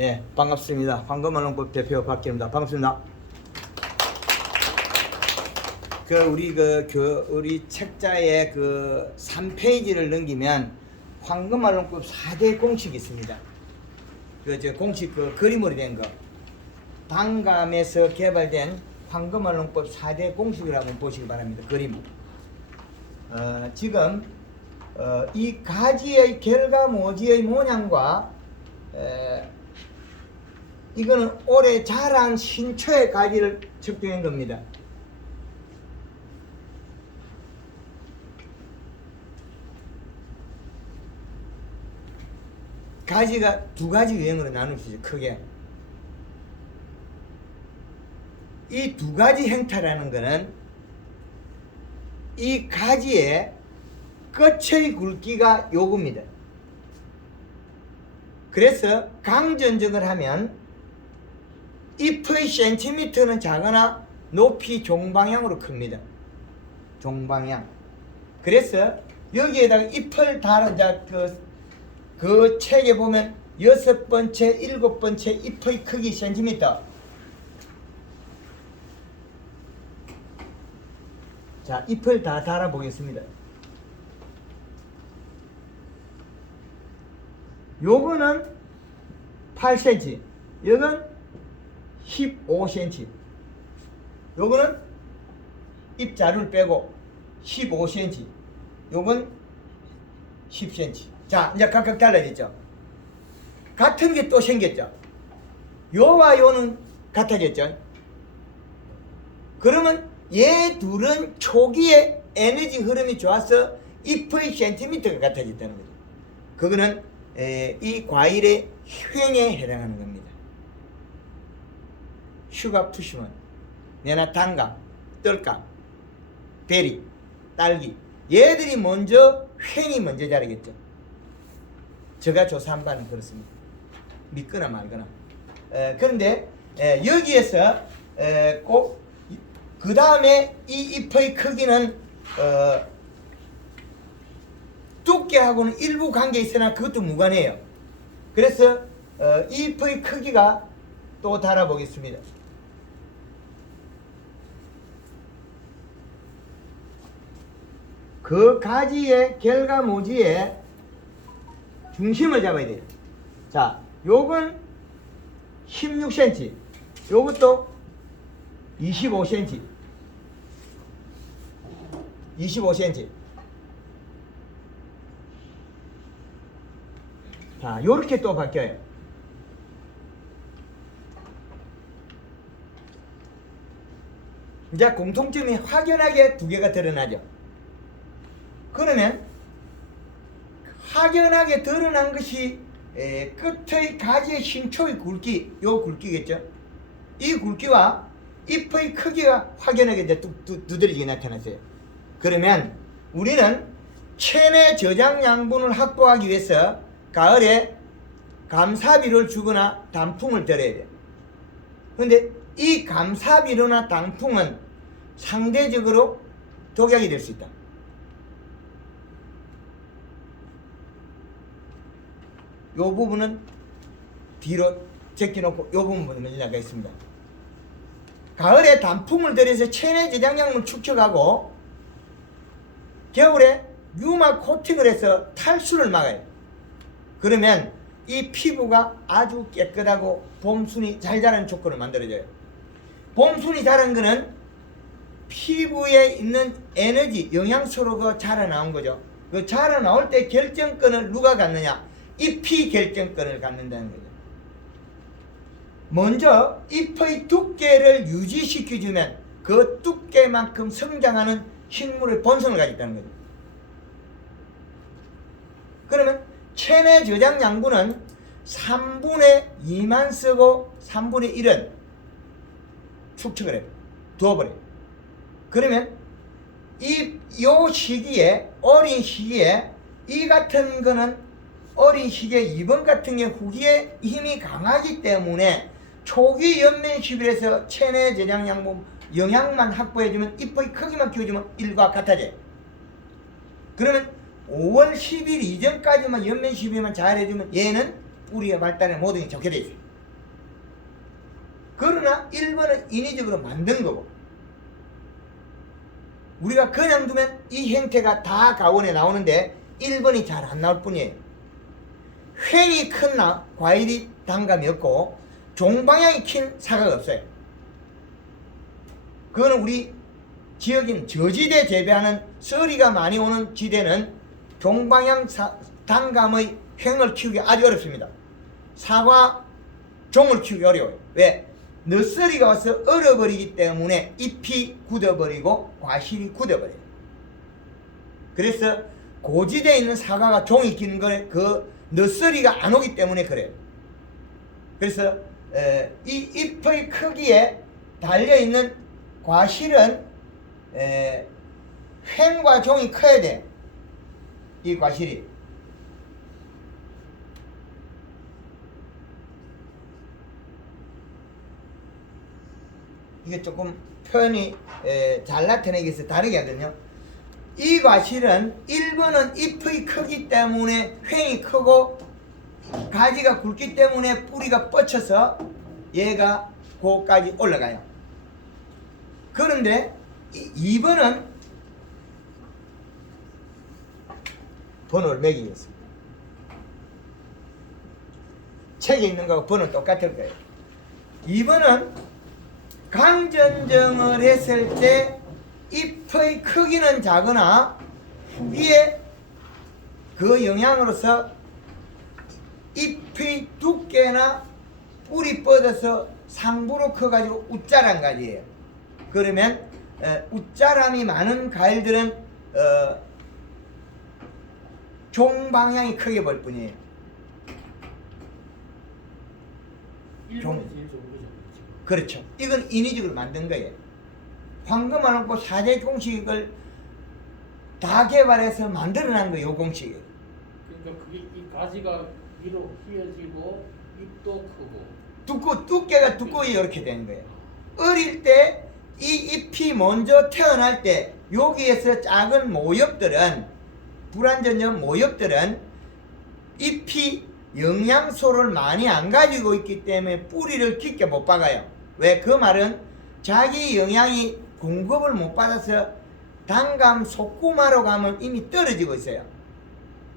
예, 반갑습니다. 황금언론법 대표 박기입니다. 반갑습니다. 우리 책자의 3페이지를 넘기면 황금언론법 4대 공식이 있습니다. 공식 그림으로 된 거. 당감에서 개발된 황금언론법 4대 공식이라고 한번 보시기 바랍니다. 그림. 지금 이 가지의 결과모지의 모양과 이거는 올해 자란 신초의 가지를 측정한 겁니다. 가지가 두 가지 유형으로 나눌 수 있어요. 크게. 이 두 가지 행태라는 것은 이 가지의 끝의 굵기가 요겁니다. 그래서 강전적을 하면 잎의 센티미터는 작으나 높이 종방향으로 큽니다. 종방향. 그래서 여기에다가 잎을 달은 그 책에 보면 6번째, 7번째 잎의 크기 센티미터. 자, 잎을 다 달아 보겠습니다. 요거는 8cm, 요건 15cm, 요거는 잎자루를 빼고 15cm, 요건 10cm. 자, 이제 각각 달라졌죠. 같은 게 또 생겼죠. 요와 요는 같아졌죠. 그러면 얘 둘은 초기에 에너지 흐름이 좋아서 잎의 센티미터가 같아졌다는 거죠. 그거는 이 과일의 횡에 해당하는 겁니다. 슈가 푸시먼, 내나 단감, 뜰감, 베리, 딸기, 얘들이 먼저 횡이 먼저 자라겠죠. 제가 조사한 바는 그렇습니다. 믿거나 말거나. 그런데 여기에서 꼭 그 다음에 이 잎의 크기는 두께하고는 일부 관계 있으나 그것도 무관해요. 그래서 이 잎의 크기가 또 달아보겠습니다. 그 가지의 결과모지의 중심을 잡아야 돼요. 자, 요건 16cm, 요것도 25cm, 25cm. 자, 요렇게 또 바뀌어요. 이제 공통점이 확연하게 두 개가 드러나죠. 그러면 확연하게 드러난 것이 끝의 가지의 신초의 굵기, 요 굵기겠죠. 이 굵기와 잎의 크기가 확연하게 이제 두드러지게 나타났어요. 그러면 우리는 체내 저장 양분을 확보하기 위해서 가을에 감사비료를 주거나 단풍을 들여야 돼요. 그런데 이 감사비료나 단풍은 상대적으로 독약이 될 수 있다. 요 부분은 뒤로 제껴놓고 요 부분은 먼저 나가겠습니다. 가을에 단풍을 들여서 체내 저장량을 축적하고 겨울에 유막 코팅을 해서 탈수를 막아요. 그러면 이 피부가 아주 깨끗하고 봄순이 잘 자라는 조건을 만들어줘요. 봄순이 자란 거는 피부에 있는 에너지, 영양소로가 자라나온 거죠. 그 자라나올 때 결정권을 누가 갖느냐? 잎이 결정권을 갖는다는 거죠. 먼저 잎의 두께를 유지시켜주면 그 두께만큼 성장하는 식물의 본성을 가졌다는 거죠. 그러면 체내 저장 양분은 3분의 2만 쓰고 3분의 1은 축적을 해요. 두어버려요. 그러면 요 시기에, 어린 시기에 이 같은 거는 어린 시기에 2번 같은 게 후기에 힘이 강하기 때문에 초기 연면 시비에서 체내 저장 양분 영양만 확보해주면 잎의 크기만 키워주면 1과 같아져요. 그러면 5월 10일 이전까지만 연면 시비만 잘 해주면 얘는 우리의 발달에 모든 게 좋게 돼 있어요. 그러나 1번은 인위적으로 만든 거고, 우리가 그냥 두면 이 형태가 다 가원에 나오는데 1번이 잘 안 나올 뿐이에요. 횡이 큰 과일이 단감이 없고 종방향이 큰 사과가 없어요. 그거는 우리 지역인 저지대 재배하는 썰이가 많이 오는 지대는 종방향 단감의 횡을 키우기 아주 어렵습니다. 사과 종을 키우기 어려워요. 왜? 너스리가 와서 얼어버리기 때문에 잎이 굳어버리고 과실이 굳어버려요. 그래서 고지대에 있는 사과가 종이 긴 거에 그 너스리가 안 오기 때문에 그래요. 그래서 이 잎의 크기에 달려있는 과실은 횡과 종이 커야 돼. 이 과실이. 이게 조금 표현이 잘 나타내기 위해서 다르게 하거든요. 이 과실은 1번은 잎의 크기 때문에 횡이 크고 가지가 굵기 때문에 뿌리가 뻗쳐서 얘가 고까지 올라가요. 그런데 2번은 번호를 매기겠습니다. 책에 있는 거하고 번호는 똑같을 거예요. 2번은 강전정을 했을 때 잎의 크기는 작으나 위에 그 영향으로서 잎의 두께나 뿌리 뻗어서 상부로 커가지고 웃자란 가지예요. 그러면 웃자람이 많은 과일들은 종 방향이 크게 볼 뿐이에요. 종 제일 좋은 거죠. 그렇죠. 이건 인위적으로 만든 거예요. 황금알 얹고 4대 공식을 다 개발해서 만들어낸 거예요. 이 공식을. 그러니까 그게 이 가지가 위로 휘어지고 잎도 크고 두께가 두꺼이 이렇게 되는 거예요. 어릴 때 이 잎이 먼저 태어날 때 여기에서 작은 모엽들은 불완전적 모엽들은 잎이 영양소를 많이 안 가지고 있기 때문에 뿌리를 깊게 못 박아요. 왜? 그 말은 자기 영양이 공급을 못 받아서 단감 속구마로 가면 이미 떨어지고 있어요.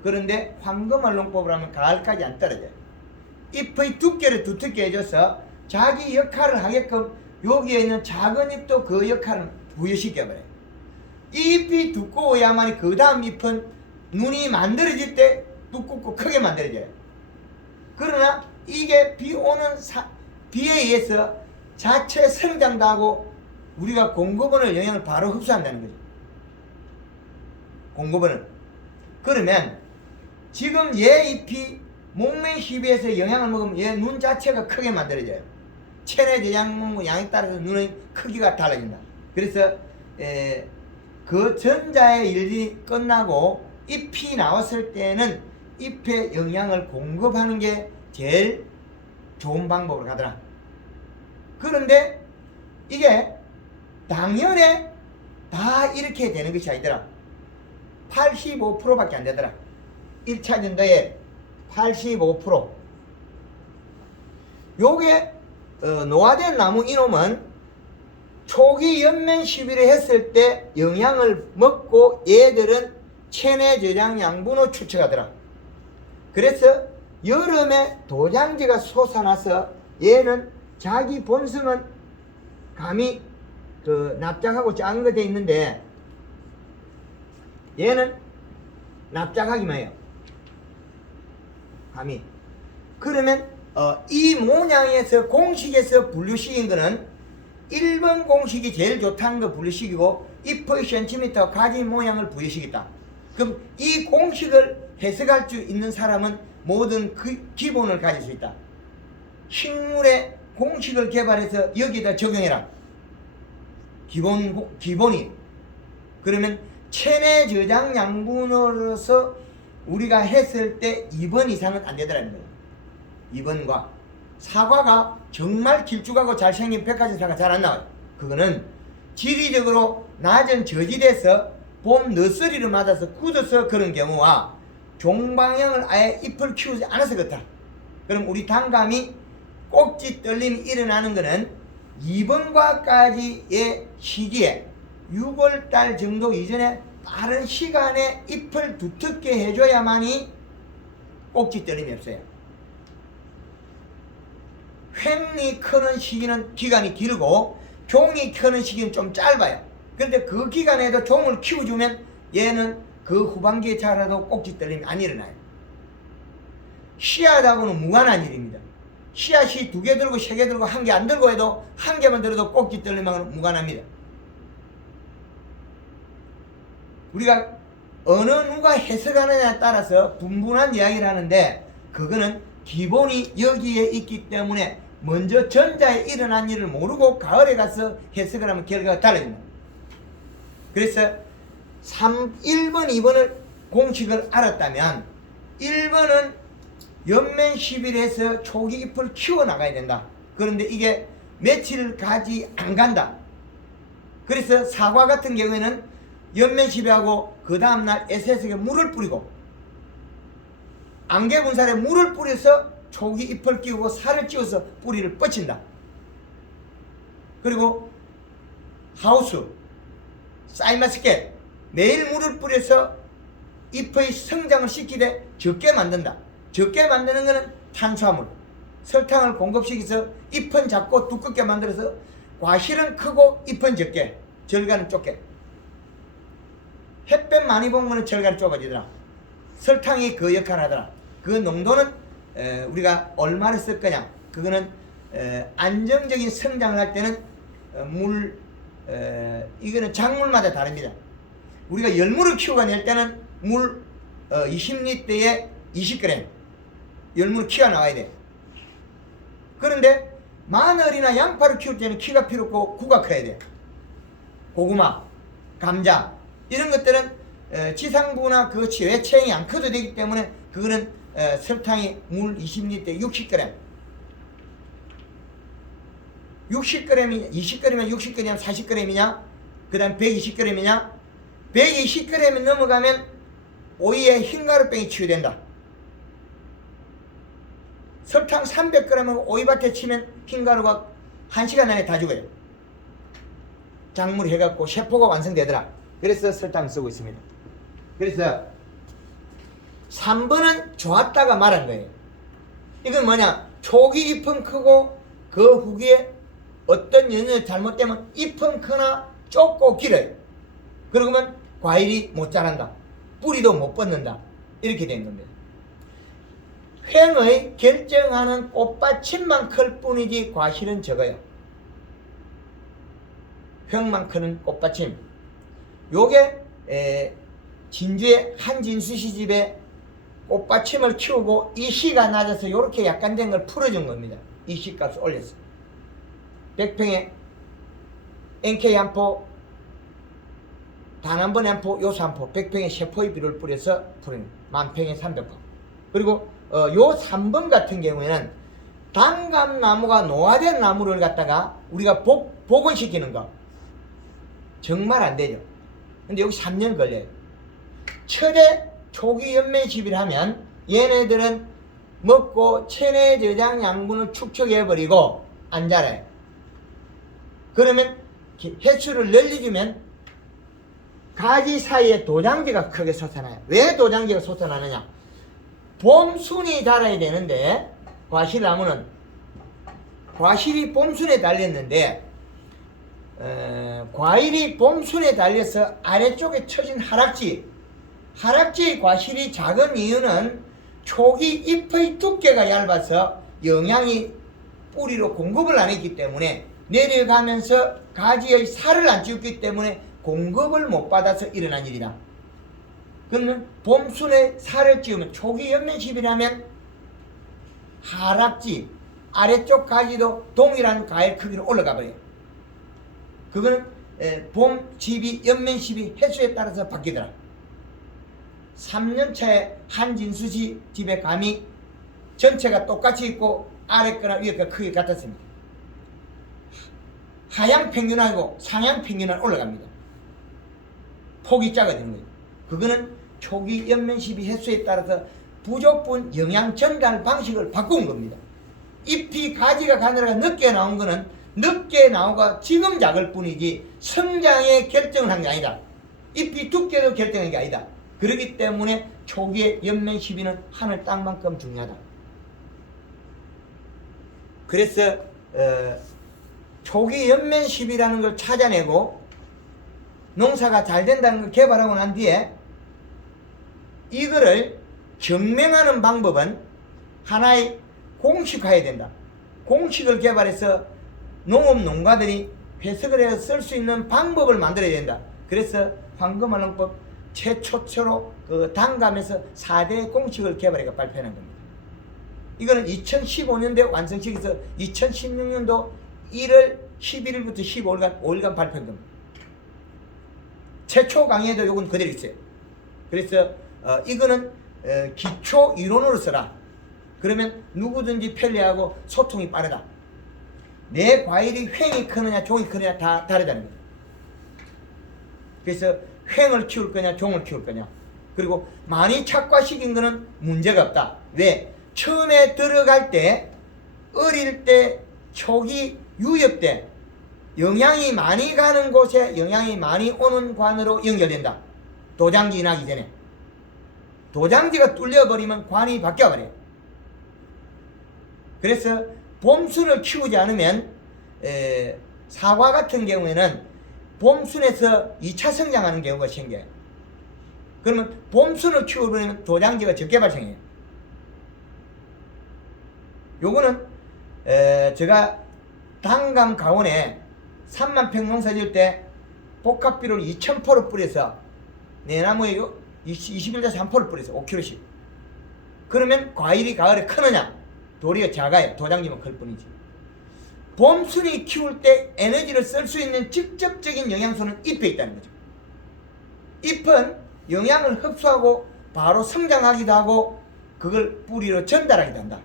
그런데 황금알 농법을 하면 가을까지 안 떨어져요. 잎의 두께를 두텁게 해줘서 자기 역할을 하게끔 여기에 있는 작은 잎도 그 역할을 부여시켜버려요. 이 잎이 두꺼워야만 그 다음 잎은 눈이 만들어질 때 두껍고 크게 만들어져요. 그러나 이게 비에 의해서 자체 성장도 하고 우리가 공급원의 영양을 바로 흡수한다는 거죠. 공급원은. 그러면 지금 얘 잎이 목매 시비에서 영양을 먹으면 얘 눈 자체가 크게 만들어져요. 체내 제장 양에 따라서 눈의 크기가 달라진다. 그래서 그 전자의 일이 끝나고 잎이 나왔을 때는 잎에 영양을 공급하는 게 제일 좋은 방법으로 가더라. 그런데 이게 당연에 다 이렇게 되는 것이 아니더라. 85%밖에 안 되더라. 1차 전도에 85%. 요게 노화된 나무 이놈은 초기 연면 시비를 했을 때 영양을 먹고 얘들은 체내 저장 양분을 추출하더라. 그래서 여름에 도장지가 솟아나서 얘는 자기 본성은 감이 납작하고 작은 거 돼 있는데 얘는 납작하기만 해요. 감이. 그러면 이 모양에서 공식에서 분류시킨 거는 1번 공식이 제일 좋다는 거 분류시키고 잎의 센티미터 가지 모양을 분류시켰다. 그럼 이 공식을 해석할 수 있는 사람은 모든 그 기본을 가질 수 있다. 식물의 공식을 개발해서 여기다 적용해라. 기본이. 그러면 체내 저장 양분으로서 우리가 했을 때 2번 이상은 안 되더라는 거예요. 2번과 사과가 정말 길쭉하고 잘생긴 백화점 사과 잘 안 나와요. 그거는 지리적으로 낮은 저지대에서 봄 너스리를 맞아서 굳어서 그런 경우와 종방향을 아예 잎을 키우지 않아서 그렇다. 그럼 우리 단감이 꼭지 떨림이 일어나는 것은 2번과까지의 시기에 6월달 정도 이전에 빠른 시간에 잎을 두텁게 해줘야만이 꼭지 떨림이 없어요. 횡이 크는 시기는 기간이 길고 종이 크는 시기는 좀 짧아요. 그런데 그 기간에도 종을 키워주면 얘는 그 후반기에 자라도 꼭지 떨림이 안 일어나요. 씨앗하고는 무관한 일입니다. 씨앗이 2개 들고 3개 들고 1개 안 들고 해도 1개만 들어도 꼭지 떨림하고는 무관합니다. 우리가 어느 누가 해석하느냐에 따라서 분분한 이야기를 하는데 그거는 기본이 여기에 있기 때문에 먼저 전자에 일어난 일을 모르고 가을에 가서 해석을 하면 결과가 달라집니다. 그래서 1번, 2번을 공식을 알았다면 1번은 연면 10일에서 초기 잎을 키워나가야 된다. 그런데 이게 며칠 가지 안 간다. 그래서 사과 같은 경우에는 연면 10일하고 그 다음날 에세스에 물을 뿌리고 안개 분살에 물을 뿌려서 초기 잎을 끼우고 살을 찌워서 뿌리를 뻗친다. 그리고 하우스, 사이마스켓 매일 물을 뿌려서 잎의 성장을 시키되 적게 만든다. 적게 만드는 것은 탄수화물, 설탕을 공급시켜서 잎은 작고 두껍게 만들어서 과실은 크고 잎은 적게, 절간은 좁게. 햇볕 많이 보면 절간이 좁아지더라. 설탕이 그 역할을 하더라. 그 농도는 우리가 얼마를 쓸 거냐. 그거는 안정적인 성장을 할 때는 이거는 작물마다 다릅니다. 우리가 열무를 키워낼 때는 물 20리터에 20g 열무를 키워 나와야 돼. 그런데 마늘이나 양파를 키울 때는 키가 필요 없고 구가 커야 돼. 고구마, 감자 이런 것들은 지상부나 그 외체형이 안 커도 되기 때문에 그거는 설탕이 물 20리터에 60g 60g이 20g이면 60g이면 40g이냐 그 다음 120g이냐 120g이 넘어가면 오이에 흰가루병이 치유된다. 설탕 300g을 오이밭에 치면 흰가루가 1시간 안에 다 죽어요. 작물 해갖고 세포가 완성되더라. 그래서 설탕을 쓰고 있습니다. 그래서 3번은 좋았다가 말한 거예요. 이건 뭐냐, 초기 잎은 크고 그 후기에 어떤 연연이 잘못되면 잎은 크나 좁고 길어요. 그러면 과일이 못 자란다. 뿌리도 못 뻗는다. 이렇게 된 겁니다. 횡의 결정하는 꽃받침만 클 뿐이지 과실은 적어요. 횡만 크는 꽃받침. 요게 진주의 한진수 씨 집에 꽃받침을 키우고 이 씨가 낮아서 이렇게 약간 된 걸 풀어준 겁니다. 이 씨값을 올렸어요. 100평에 NK 한 포, 단 한 번에 한 포, 요소 한 포, 100평에 세포의 비료를 뿌려서 푸는 10,000평에 300포. 그리고 요 3번 같은 경우에는 단감나무가 노화된 나무를 갖다가 우리가 복원시키는 거 정말 안 되죠. 근데 여기 3년 걸려요. 철에 초기 연면 시비를 하면 얘네들은 먹고 체내 저장 양분을 축적해버리고 안 자라요. 그러면 횟수를 늘려주면 가지 사이에 도장지가 크게 솟아나요. 왜 도장지가 솟아나느냐? 봄순이 달아야 되는데 과실나무는 과실이 봄순에 달렸는데 과일이 봄순에 달려서 아래쪽에 처진 하락지의 과실이 작은 이유는 초기 잎의 두께가 얇아서 영양이 뿌리로 공급을 안 했기 때문에 내려가면서 가지의 살을 안 찌웠기 때문에 공급을 못 받아서 일어난 일이다. 그러면 봄순에 살을 찌우면 초기 연면십이라면 하락지 아래쪽 가지도 동일한 과일 크기로 올라가 버려요. 그거는 봄십이 연면십이 횟수에 따라서 바뀌더라. 3년차에 한진수씨 집에 감이 전체가 똑같이 있고 아래 거나 위에 거 크기 같았습니다. 하향 평균하고 상향 평균은 올라갑니다. 폭이 작아지는 거예요. 그거는 초기 연면 시비 횟수에 따라서 부족분 영양 전달 방식을 바꾼 겁니다. 잎이 가지가 가느라 늦게 나온 거는 늦게 나오고 지금 작을 뿐이지 성장의 결정을 한 게 아니다. 잎이 두께도 결정한 게 아니다. 그렇기 때문에 초기의 옆면 시비는 하늘 땅만큼 중요하다. 그래서 초기 옆면 시비라는 걸 찾아내고 농사가 잘 된다는 걸 개발하고 난 뒤에 이거를 증명하는 방법은 하나의 공식화해야 된다. 공식을 개발해서 농가들이 해석을 해서 쓸 수 있는 방법을 만들어야 된다. 그래서 황금알농법 최초로 그 단감에서 4대 공식을 개발해서 발표하는 겁니다. 이거는 2015년도에 완성시켜서 2016년도 1월 11일부터 15일간 5일간 발표한 겁니다. 최초 강의에도 요건 그대로 있어요. 그래서 이거는 기초 이론으로 써라. 그러면 누구든지 편리하고 소통이 빠르다. 내 과일이 횡이 크느냐 종이 크느냐 다 다르다는 거죠. 그래서 횡을 키울 거냐 종을 키울 거냐. 그리고 많이 착과시킨 거는 문제가 없다. 왜? 처음에 들어갈 때 어릴 때 초기 유엽 때 영양이 많이 가는 곳에 영양이 많이 오는 관으로 연결된다. 도장지 나기 전에. 도장지가 뚫려버리면 관이 바뀌어버려요. 그래서 봄순을 키우지 않으면 사과 같은 경우에는 봄순에서 2차 성장하는 경우가 생겨요. 그러면 봄순을 키우면 도장지가 적게 발생해요. 요거는 제가 단감 가온에 3만 평 농사 지을 때 복합비료를 2,000포를 뿌려서 내 나무에 21대 3포를 뿌려서 5kg씩. 그러면 과일이 가을에 크느냐? 도리어 작아요. 도장지만 클 뿐이지. 봄순이 키울 때 에너지를 쓸 수 있는 직접적인 영양소는 잎에 있다는 거죠. 잎은 영양을 흡수하고 바로 성장하기도 하고 그걸 뿌리로 전달하기도 한다.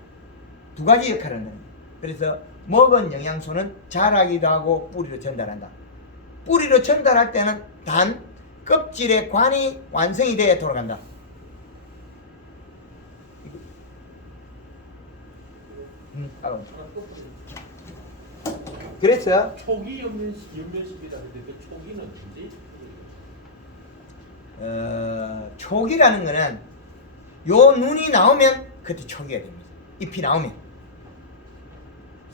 두 가지 역할을 한다. 그래서 먹은 영양소는 자라기도 하고 뿌리로 전달한다. 뿌리로 전달할 때는 단 껍질의 관이 완성이 돼야 돌아간다. 그래서 초기 연면식이다 근데 그 초기는 뭐지? 초기라는 거는 요 눈이 나오면 그때 초기가 됩니다. 잎이 나오면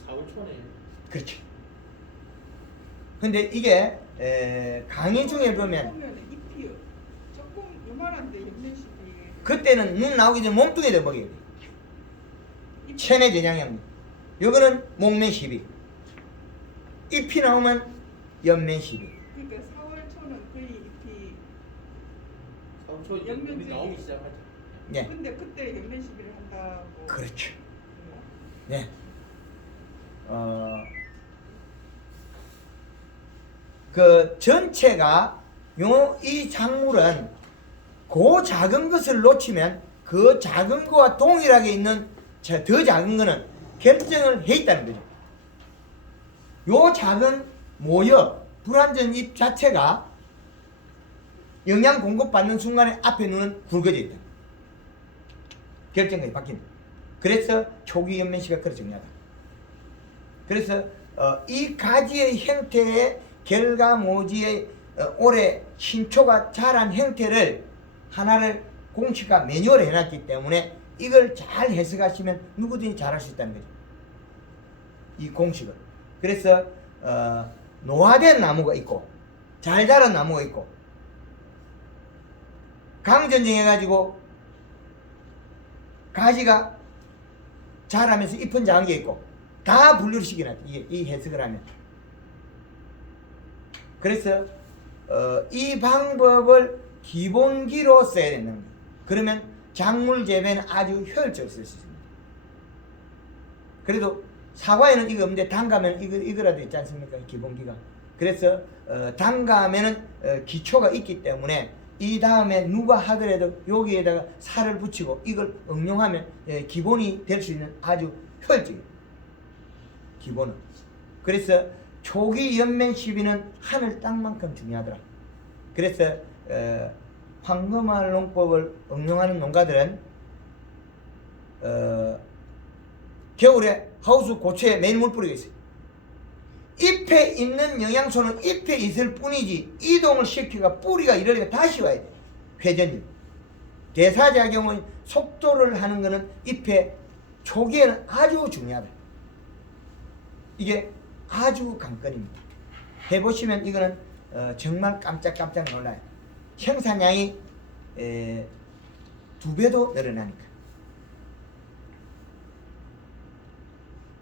4월 초네. 그렇죠. 근데 이게 강의 중에 보면 잎이 조금 요만한데 연면식이 그때는 눈 나오기 전에 몸뚱이에 먹여야 돼. 체내 전향형입니다. 요거는 목면 시비. 잎이 나오면 연면 시비. 그러니까 4월 초는 거의 잎이 4월 초 연면이 나오기 시작하죠. 네. 근데 그때 연면시비를 한다고. 그렇죠. 네. 그 전체가 이 작물은 그 작은 것을 놓치면 그 작은 거와 동일하게 있는 더 작은 거는 결정을 해 있다는 거죠. 요 작은 모여 불완전 잎 자체가 영양 공급받는 순간에 앞에 눈은 굵어져 있다. 결정이 바뀐다. 그래서 초기 연면시가 그렇게 중요하다. 그래서 이 가지의 형태의 결과모지의 올해 신초가 자란 형태를 하나를 공식화 매뉴얼에 해놨기 때문에 이걸 잘 해석하시면 누구든지 잘할 수 있다는 거죠. 이 공식을. 그래서 노화된 나무가 있고 잘 자란 나무가 있고 강전쟁 해가지고 가지가 자라면서 잎은 작은 게 있고 다 분류를 시켜놨다. 이 해석을 하면. 그래서 이 방법을 기본기로 써야 된다는 거예요. 그러면 작물 재배는 아주 효율적으로 쓸 수 있습니다. 그래도 사과에는 이거 없는데 단감에는 이거라도 있지 않습니까? 기본기가. 그래서 단감에는 기초가 있기 때문에 이 다음에 누가 하더라도 여기에다가 살을 붙이고 이걸 응용하면 기본이 될 수 있는 아주 효율적인 기본은. 그래서 초기 연면 시비는 하늘 땅만큼 중요하더라. 그래서 황금알 농법을 응용하는 농가들은 겨울에 하우스 고추에 매일 물 뿌리고 있어요. 잎에 있는 영양소는 잎에 있을 뿐이지 이동을 시키가 뿌리가 이러니까 다시 와야 돼. 회전율. 대사작용의 속도를 하는 것은 잎의 초기에는 아주 중요하다. 이게 아주 관건입니다. 해보시면 이거는 정말 깜짝깜짝 놀라요. 생산량이 2배도 늘어나니까.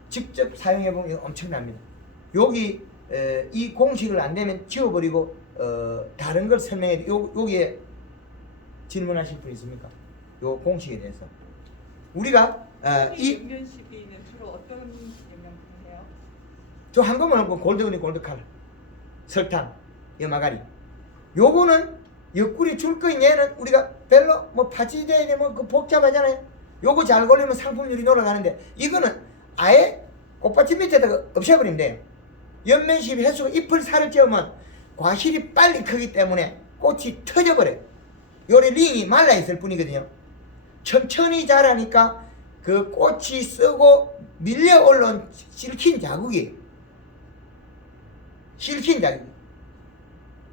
직접 사용해보면 이거 엄청납니다. 여기 이 공식을 안 되면 지워버리고 다른 걸 설명해. 여기에 질문하실 분 있습니까? 요 공식에 대해서. 우리가 이 연면시비는 주로 어떤 영양분이에요? 저 한 것만 하고 골드그린 골드칼 설탕 여마가리 요거는 옆구리 줄 거인 얘는 우리가 별로 뭐 파지대에 뭐그 복잡하잖아요. 요거 잘 걸리면 상품률이 올라가는데 이거는 아예 꽃받침 밑에다가 없애버리면 돼요. 연면시비 횟수가 잎을 살을 찌우면 과실이 빨리 크기 때문에 꽃이 터져버려요. 요리 링이 말라있을 뿐이거든요. 천천히 자라니까 그 꽃이 쓰고 밀려 올라온 실킨 자국이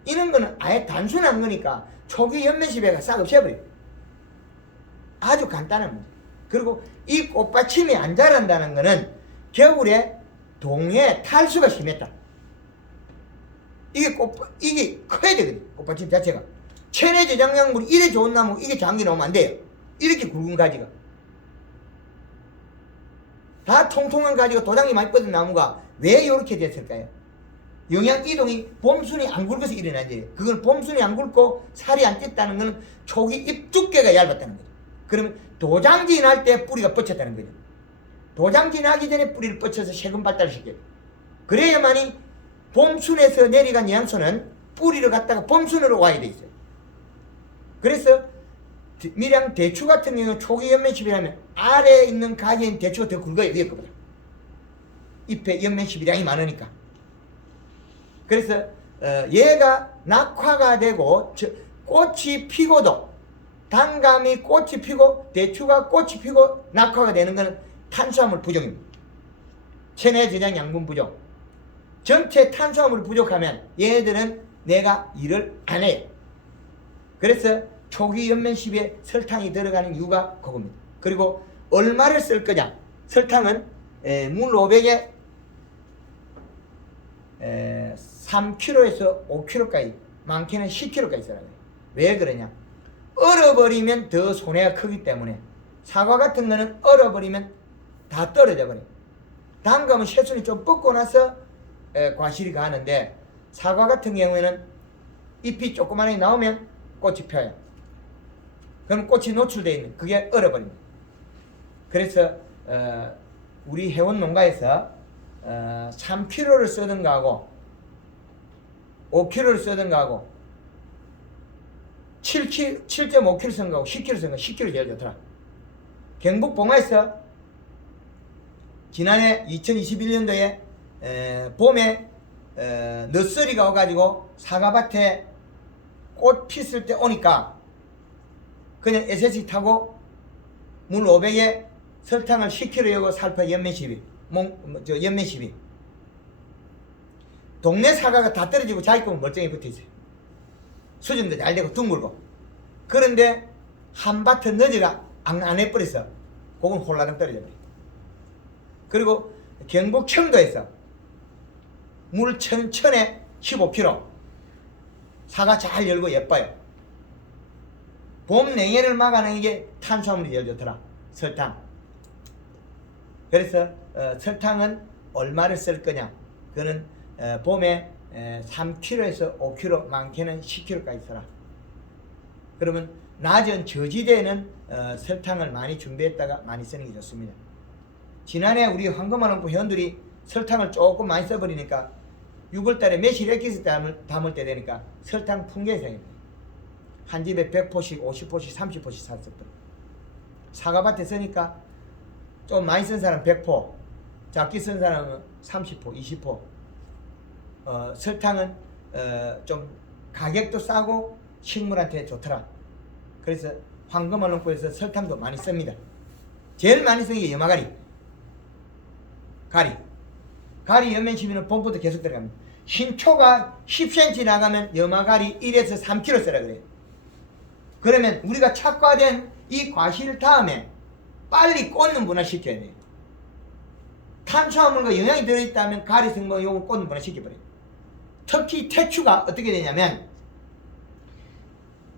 이런 거는 아예 단순한 거니까 초기 연면시비가 싹 없애버려요. 아주 간단한 문제. 그리고 이 꽃받침이 안 자란다는 거는 겨울에 동해 탈수가 심했다. 이게 커야 되거든. 꽃받침 자체가. 체내 저장량물이 이래 좋은 나무 이게 장기 나오면 안 돼요. 이렇게 굵은 가지가. 다 통통한 가지가 도장이 많이 뻗은 나무가 왜 이렇게 됐을까요? 영양 이동이 봄순이 안 굵어서 일어난 일이에요. 그건 봄순이 안 굵고 살이 안 쪘다는 것은 초기 잎 두께가 얇았다는 거죠. 그러면 도장지 날 때 뿌리가 뻗쳤다는 거죠. 도장지 나기 전에 뿌리를 뻗쳐서 세금 발달시켜요. 그래야만이 봄순에서 내려간 영양소는 뿌리를 갖다가 봄순으로 와야 돼 있어요. 그래서 밀양 대추 같은 경우는 초기 연면시비라면 아래에 있는 가지에 있는 대추가 더 굵어요. 위에 거보다. 잎에 연면시비량이 많으니까. 그래서 얘가 낙화가 되고 꽃이 피고도 단감이 꽃이 피고 대추가 꽃이 피고 낙화가 되는 것은 탄수화물 부족입니다. 체내 저장 양분 부족. 전체 탄수화물 부족하면 얘네들은 내가 일을 안 해요. 그래서 초기 연면시비에 설탕이 들어가는 이유가 그겁니다. 그리고 얼마를 쓸 거냐. 설탕은 물 500에 3kg에서 5kg까지 많게는 10kg까지 써야 돼요. 왜 그러냐. 얼어버리면 더 손해가 크기 때문에. 사과 같은 거는 얼어버리면 다 떨어져 버려요. 단감은 새순이 좀 뻗고 나서 과실이 가는데 사과 같은 경우에는 잎이 조그만하게 나오면 꽃이 펴요. 그럼 꽃이 노출되어 있는 그게 얼어버립니다. 그래서 우리 회원 농가에서 3kg를 쓰든가 하고 5kg를 쓰든가 하고 7.5kg 쓰든가 하고 10kg 쓰든가 10kg 제일 좋더라. 경북 봉화에서 지난해 2021년도에 봄에 너스리가 와가지고 사과밭에 꽃 피었을 때 오니까 그냥 SSC 타고 물 500에 설탕을 10kg 여고 살파 연면시비 연면시비 동네 사과가 다 떨어지고 자기 거는 멀쩡히 붙어있어요. 수정도 잘 되고 둥글고. 그런데 한 밭에 너지가 안 해버렸어. 그건 홀라당 떨어져 버려. 그리고 경북 청도에서 물 천에 15kg 사과 잘 열고 예뻐요. 봄 냉해를 막아내는 게 탄수화물이 제일 좋더라. 설탕. 그래서 설탕은 얼마를 쓸 거냐. 그거는 봄에 3kg에서 5kg 많게는 10kg까지 써라. 그러면 낮은 저지대에는 설탕을 많이 준비했다가 많이 쓰는 게 좋습니다. 지난해 우리 황금만원부 회원들이 설탕을 조금 많이 써버리니까 6월달에 매실 액기스 담을 때 되니까 설탕 풍계생입니다. 한 집에 100포씩 50포씩 30포씩 샀었더라고요. 사과밭에 쓰니까 좀 많이 쓴 사람 100포, 작게 쓴 사람은 30포 20포. 설탕은 좀 가격도 싸고 식물한테 좋더라. 그래서 황금언론구에서 설탕도 많이 씁니다. 제일 많이 쓰는 게 여마가리. 가리 연면 시비는 봄부터 계속 들어갑니다. 신초가 10cm 나가면 염화가리 1에서 3kg 쓰라 그래요. 그러면 우리가 착화된 이 과실 다음에 빨리 꽂는 분할시켜야 돼요. 탄수화물과 영양이 들어있다면 가리 성분 요거 꽂는 분할시켜버려요. 특히 태추가 어떻게 되냐면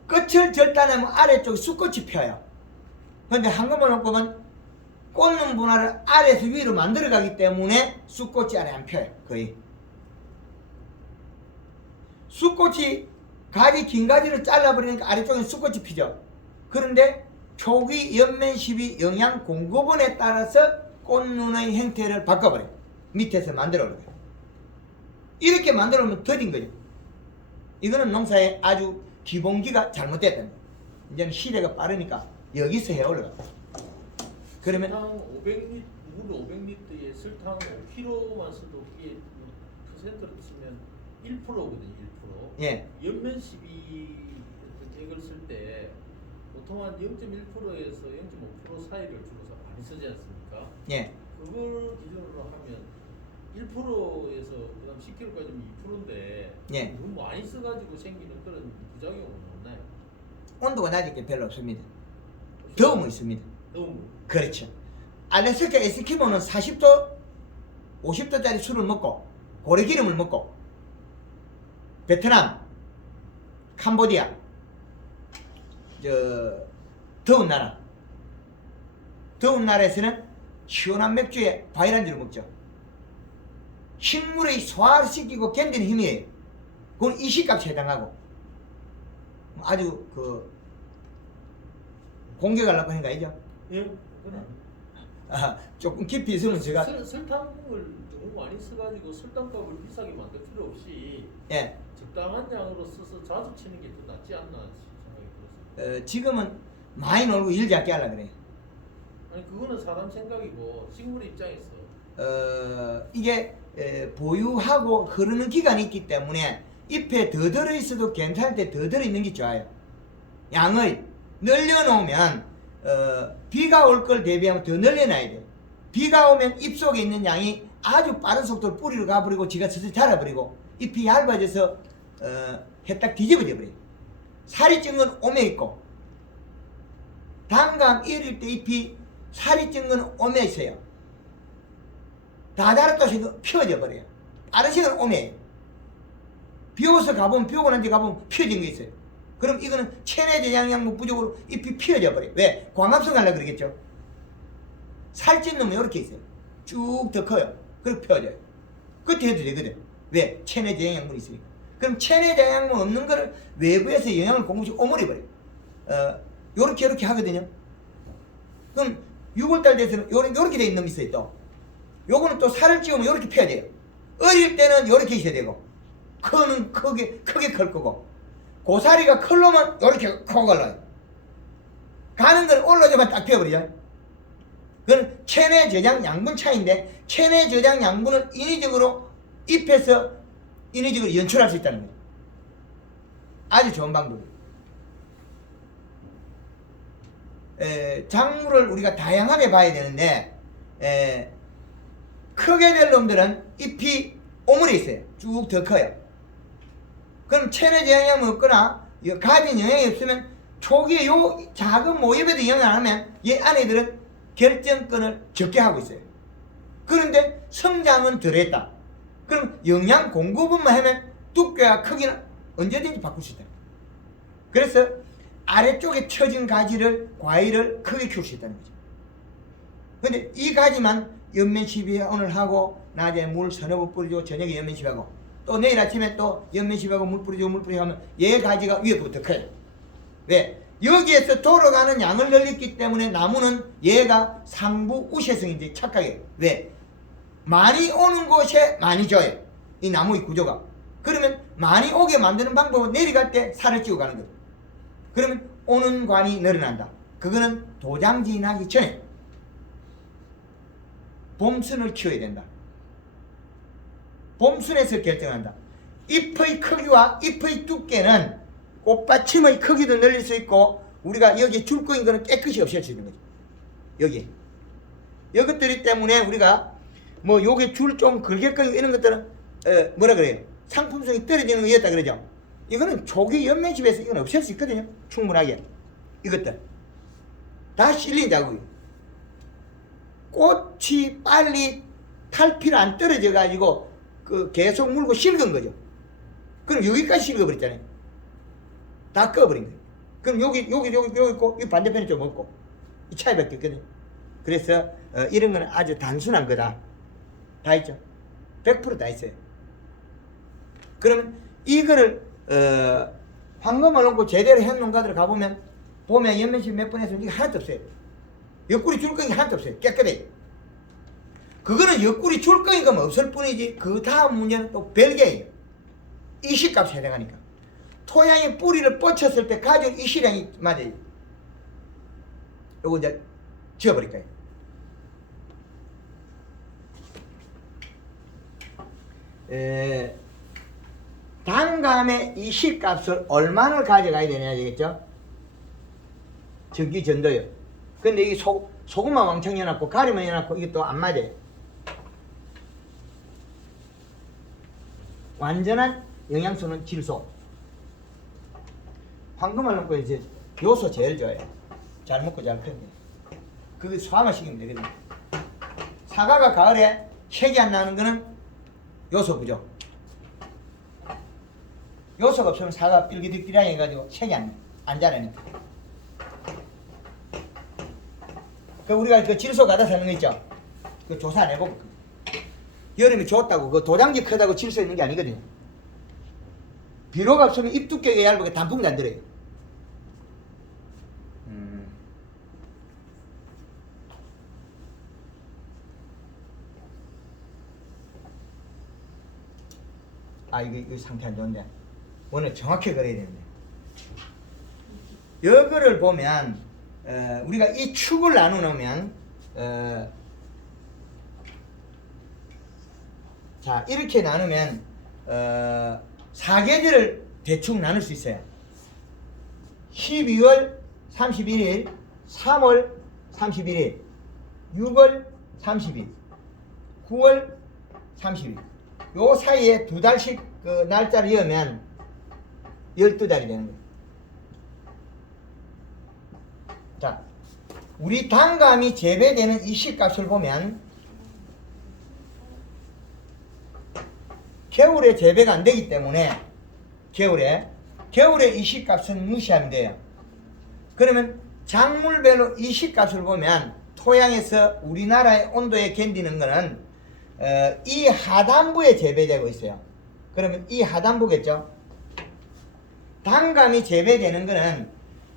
끝을 절단하면 아래쪽 수꽃이 펴요. 그런데 한꺼번에 보면 꽂는 분할을 아래에서 위로 만들어가기 때문에 수꽃이 아래 안 펴요. 거의. 수꽃이 가지 긴 가지를 잘라버리니까 아래쪽에 수꽃이 피죠. 그런데 초기 연면십이 영양 공급원에 따라서 꽃눈의 형태를 바꿔버려요. 밑에서 만들어버려요. 이렇게 만들어놓으면 더딘 거죠. 이거는 농사의 아주 기본기가 잘못됐다는 거예요. 이제는 시대가 빠르니까 여기서 해 올라가. 그러면 설탕 500리터, 물 500리터에 설탕 5kg만 써도 이게 퍼센트로 치면 1%거든요. 1%. 예. 연면 시비 액을 쓸 때 보통 한 0.1%에서 0.5% 사이를 주고서 많이 쓰지 않습니까? 예. 그걸 기준으로 하면 1%에서 그다음 10kg까지면 2%인데 예. 너무 많이 써가지고 생기는 그런 부작용은 없나요? 온도가 낮을 게 별로 없습니다. 더움은 있습니다. 너무 그렇죠. 알래스카 에스키모는 40도, 50도짜리 술을 먹고 고래기름을 먹고 베트남, 캄보디아, 더운 나라에서는 시원한 맥주에 과일 안주를 먹죠. 식물의 소화를 시키고 견디는 힘이에요. 그건 이식값에 해당하고 아주 공격하려고 하는 거 아니죠? 예, 그건 조금 깊이 있으면 제가 설탕을 너무 많이 써가지고 설탕값을 비싸게 만들 필요 없이 예, 적당한 양으로 써서 자주 치는 게 더 낫지 않나 생각이 들었어요. 지금은 많이 놀고 일 작게 하려고 그래. 아니 그거는 사람 생각이고 식물 입장에서 이게 보유하고 흐르는 기간이 있기 때문에 잎에 더 들어있어도 괜찮을 때 더 들어있는 게 좋아요. 양을 늘려놓으면 비가 올 걸 대비하면 더 늘려놔야 돼요. 비가 오면 잎 속에 있는 양이 아주 빠른 속도로 뿌리로 가버리고 지가 스스로 자라버리고 잎이 얇아져서 해딱 뒤집어져 버려요. 살이 찐 건 오매 있고 단감 이럴 때 잎이 살이 찐 건 오매 있어요. 다 자랐다고 해도 피어져 버려요. 빠른 시간 오매예요. 비 오서 가보면 비 오고 난 뒤에 가보면 피어진 게 있어요. 그럼 이거는 체내 저장량분 부족으로 잎이 피어져 버려요. 왜? 광합성 하려고 그러겠죠. 살찐 놈은 이렇게 있어요. 쭉 더 커요. 그리고 펴져요. 그때 해도 되거든. 왜? 체내 저장량분이 있으니까. 그럼 체내 저장량분 없는 거를 외부에서 영양을 공급시키고 오므려버려요. 요렇게 하거든요. 그럼 6월달 돼서는 요렇게 돼 있는 놈이 있어요. 또 요거는 또 살을 찌우면 요렇게 펴져요. 어릴 때는 요렇게 있어야 되고 크는 크게 클 거고 고사리가 클로면 요렇게 크고 갈라요. 가는 건 올라오자마자 딱 펴버리죠. 그건 체내 저장 양분 차이인데 체내 저장 양분을 인위적으로 잎에서 인위적으로 연출할 수 있다는 거예요. 아주 좋은 방법이에요. 작물을 우리가 다양하게 봐야 되는데 크게 될 놈들은 잎이 오므려 있어요. 쭉 더 커요. 그럼 체내 저장량이 없거나 가진 영양이 없으면 초기에 요 작은 모엽에도 영향을 안 하면 얘 안에들은 결정권을 적게 하고 있어요. 그런데 성장은 덜 했다. 그럼 영양 공급만 하면 두께와 크기는 언제든지 바꿀 수 있다. 그래서 아래쪽에 처진 가지를 과일을 크게 키울 수 있다는 거죠. 근데 이 가지만 연면 시비 오늘 하고 낮에 물 서너 번 뿌리고 저녁에 연면 시비하고 또 내일 아침에 또 연면 시비하고 물 뿌리고 하면 얘 가지가 위에부터 커요. 왜? 여기에서 돌아가는 양을 늘렸기 때문에 나무는 얘가 상부 우세성인데 착각해요. 왜? 많이 오는 곳에 많이 줘요. 이 나무의 구조가. 그러면 많이 오게 만드는 방법은 내려갈 때 살을 찌고 가는 거죠. 그러면 오는 관이 늘어난다. 그거는 도장지 나기 전에 봄순을 키워야 된다. 봄순에서 결정한다. 잎의 크기와 잎의 두께는 꽃받침의 크기도 늘릴 수 있고 우리가 여기 줄 거인 거는 깨끗이 없앨 수 있는 거죠. 여기 이것들이 때문에 우리가 뭐 요게 줄 좀 걸게거리고 이런 것들은 뭐라 그래요? 상품성이 떨어지는 거였다 그러죠. 이거는 조기 연면집에서 이건 없앨 수 있거든요. 충분하게. 이것들 다 실린 자국이에요. 꽃이 빨리 탈피를 안 떨어져 가지고 그 계속 물고 실은 거죠. 그럼 여기까지 실어버렸잖아요. 다 꺼버린 거예요. 그럼 여기 있고 이 반대편이 좀 없고 이 차이밖에 없거든요. 그래서 이런 거는 아주 단순한 거다. 다 있죠. 100% 다 있어요. 그러면 이거를 황금을 넣고 제대로 한 농가들 가보면 연면식 몇 번 했으면 이게 하나도 없어요. 옆구리 줄 거니까 하나도 없어요. 깨끗해. 그거는 옆구리 줄 거니까 없을 뿐이지 그 다음 문제는 또 별개예요. 이식값에 해당하니까. 토양의 뿌리를 뻗쳤을 때 가져온 이식량이 맞아요. 요거 이제 지워버릴 거예요. 단감의 이식값을 얼마나 가져가야 되냐 되겠죠? 전기 전도요. 근데 이게 소금만 왕창 해놨고 가리만 해놨고 이게 또 안 맞아요. 완전한 영양소는 질소. 황금알 넣고 이제 요소 제일 좋아요. 잘 먹고 잘 크네. 그게 소화만 시키면 되거든요. 사과가 가을에 색이 안 나는 거는 요소 부족. 요소가 없으면 사과 삘기득비랑해 가지고 색이 안 자라니까. 그 우리가 그 질소 가다 사는 거 있죠? 그 조사 안 해보고. 여름에 좋다고 그 도장지 크다고 질소 있는 게 아니거든요. 비료가 없으면 잎 두께가 얇게 단풍도 안 들어요. 이게 상태 안 좋은데 오늘 정확히 그려야 되는데 여거를 보면 우리가 이 축을 나누면 자 이렇게 나누면 사계절을 대충 나눌 수 있어요. 12월 31일, 3월 31일, 6월 30일, 9월 30일 요 사이에 두 달씩 그 날짜를 이으면 12달이 되는 거예요. 자, 우리 단감이 재배되는 이 시값을 보면 겨울에 재배가 안 되기 때문에 겨울에 이 시값은 무시하면 돼요. 그러면 작물별로 이 시값을 보면 토양에서 우리나라의 온도에 견디는 거는 이 하단부에 재배되고 있어요. 그러면 이 하단부겠죠. 단감이 재배되는 거는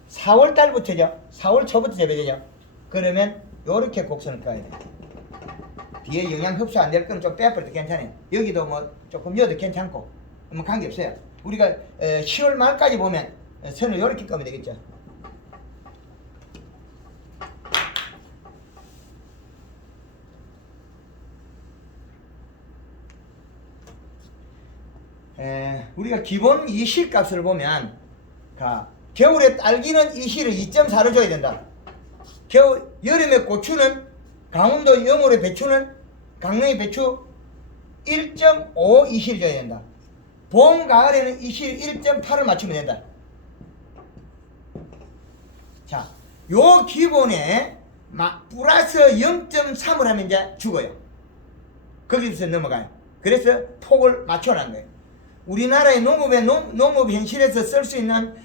4월 달부터죠. 4월 초부터 재배되죠. 그러면 요렇게 곡선을 까야 돼요. 뒤에 영양 흡수 안 될 거는 좀 빼버려도 괜찮아요. 여기도 뭐 조금 여도 괜찮고 뭐 관계없어요. 우리가 10월 말까지 보면 선을 요렇게 끄면 되겠죠. 우리가 기본 이실값을 보면 겨울에 딸기는 이실을 2.4로 줘야 된다. 여름에 고추는 강원도 영월의 배추는 강릉의 배추 1.5 이실 줘야 된다. 봄 가을에는 이실 1.8을 맞추면 된다. 자, 요 기본에 플러스 0.3을 하면 이제 죽어요. 거기서 넘어가요. 그래서 폭을 맞춰놓은 거예요. 우리나라의 농업 현실에서 쓸 수 있는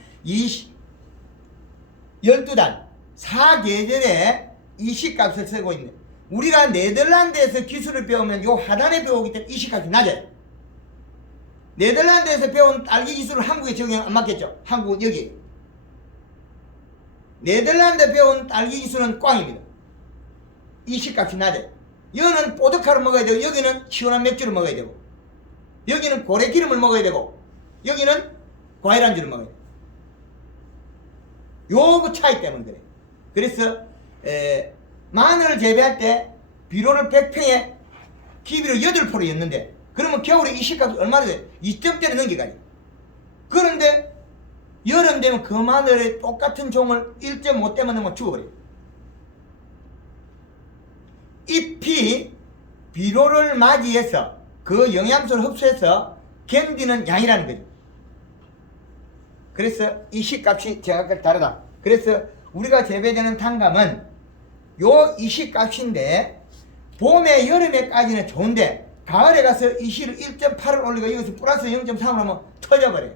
12달 4계절에 이식값을 쓰고 있는 우리가 네덜란드에서 기술을 배우면 요 하단에 배우기 때문에 이식값이 낮아요. 네덜란드에서 배운 딸기 기술을 한국에 적용 안 맞겠죠? 한국 여기 네덜란드 배운 딸기 기술은 꽝입니다. 이식값이 낮아요. 여기는 보드카를 먹어야 되고 여기는 시원한 맥주를 먹어야 되고 여기는 고래기름을 먹어야 되고 여기는 과일 안주를 먹어야 돼요. 요 차이 때문에 그래. 그래서 마늘을 재배할 때 비료를 100평에 기비를 8%였는데 그러면 겨울에 이식값이 얼마나 돼? 2점대를 넘겨가요. 그런데 여름 되면 그 마늘의 똑같은 종을 1.5대만 넣으면 죽어버려요. 잎이 비료를 맞이해서 그 영양소를 흡수해서 견디는 양이라는 거죠. 그래서 이 시값이 제각각 다르다. 그래서 우리가 재배되는 단감은 요 이 시값인데 봄에 여름에까지는 좋은데 가을에 가서 이 시를 1.8을 올리고 여기서 플러스 0.3을 하면 터져버려요.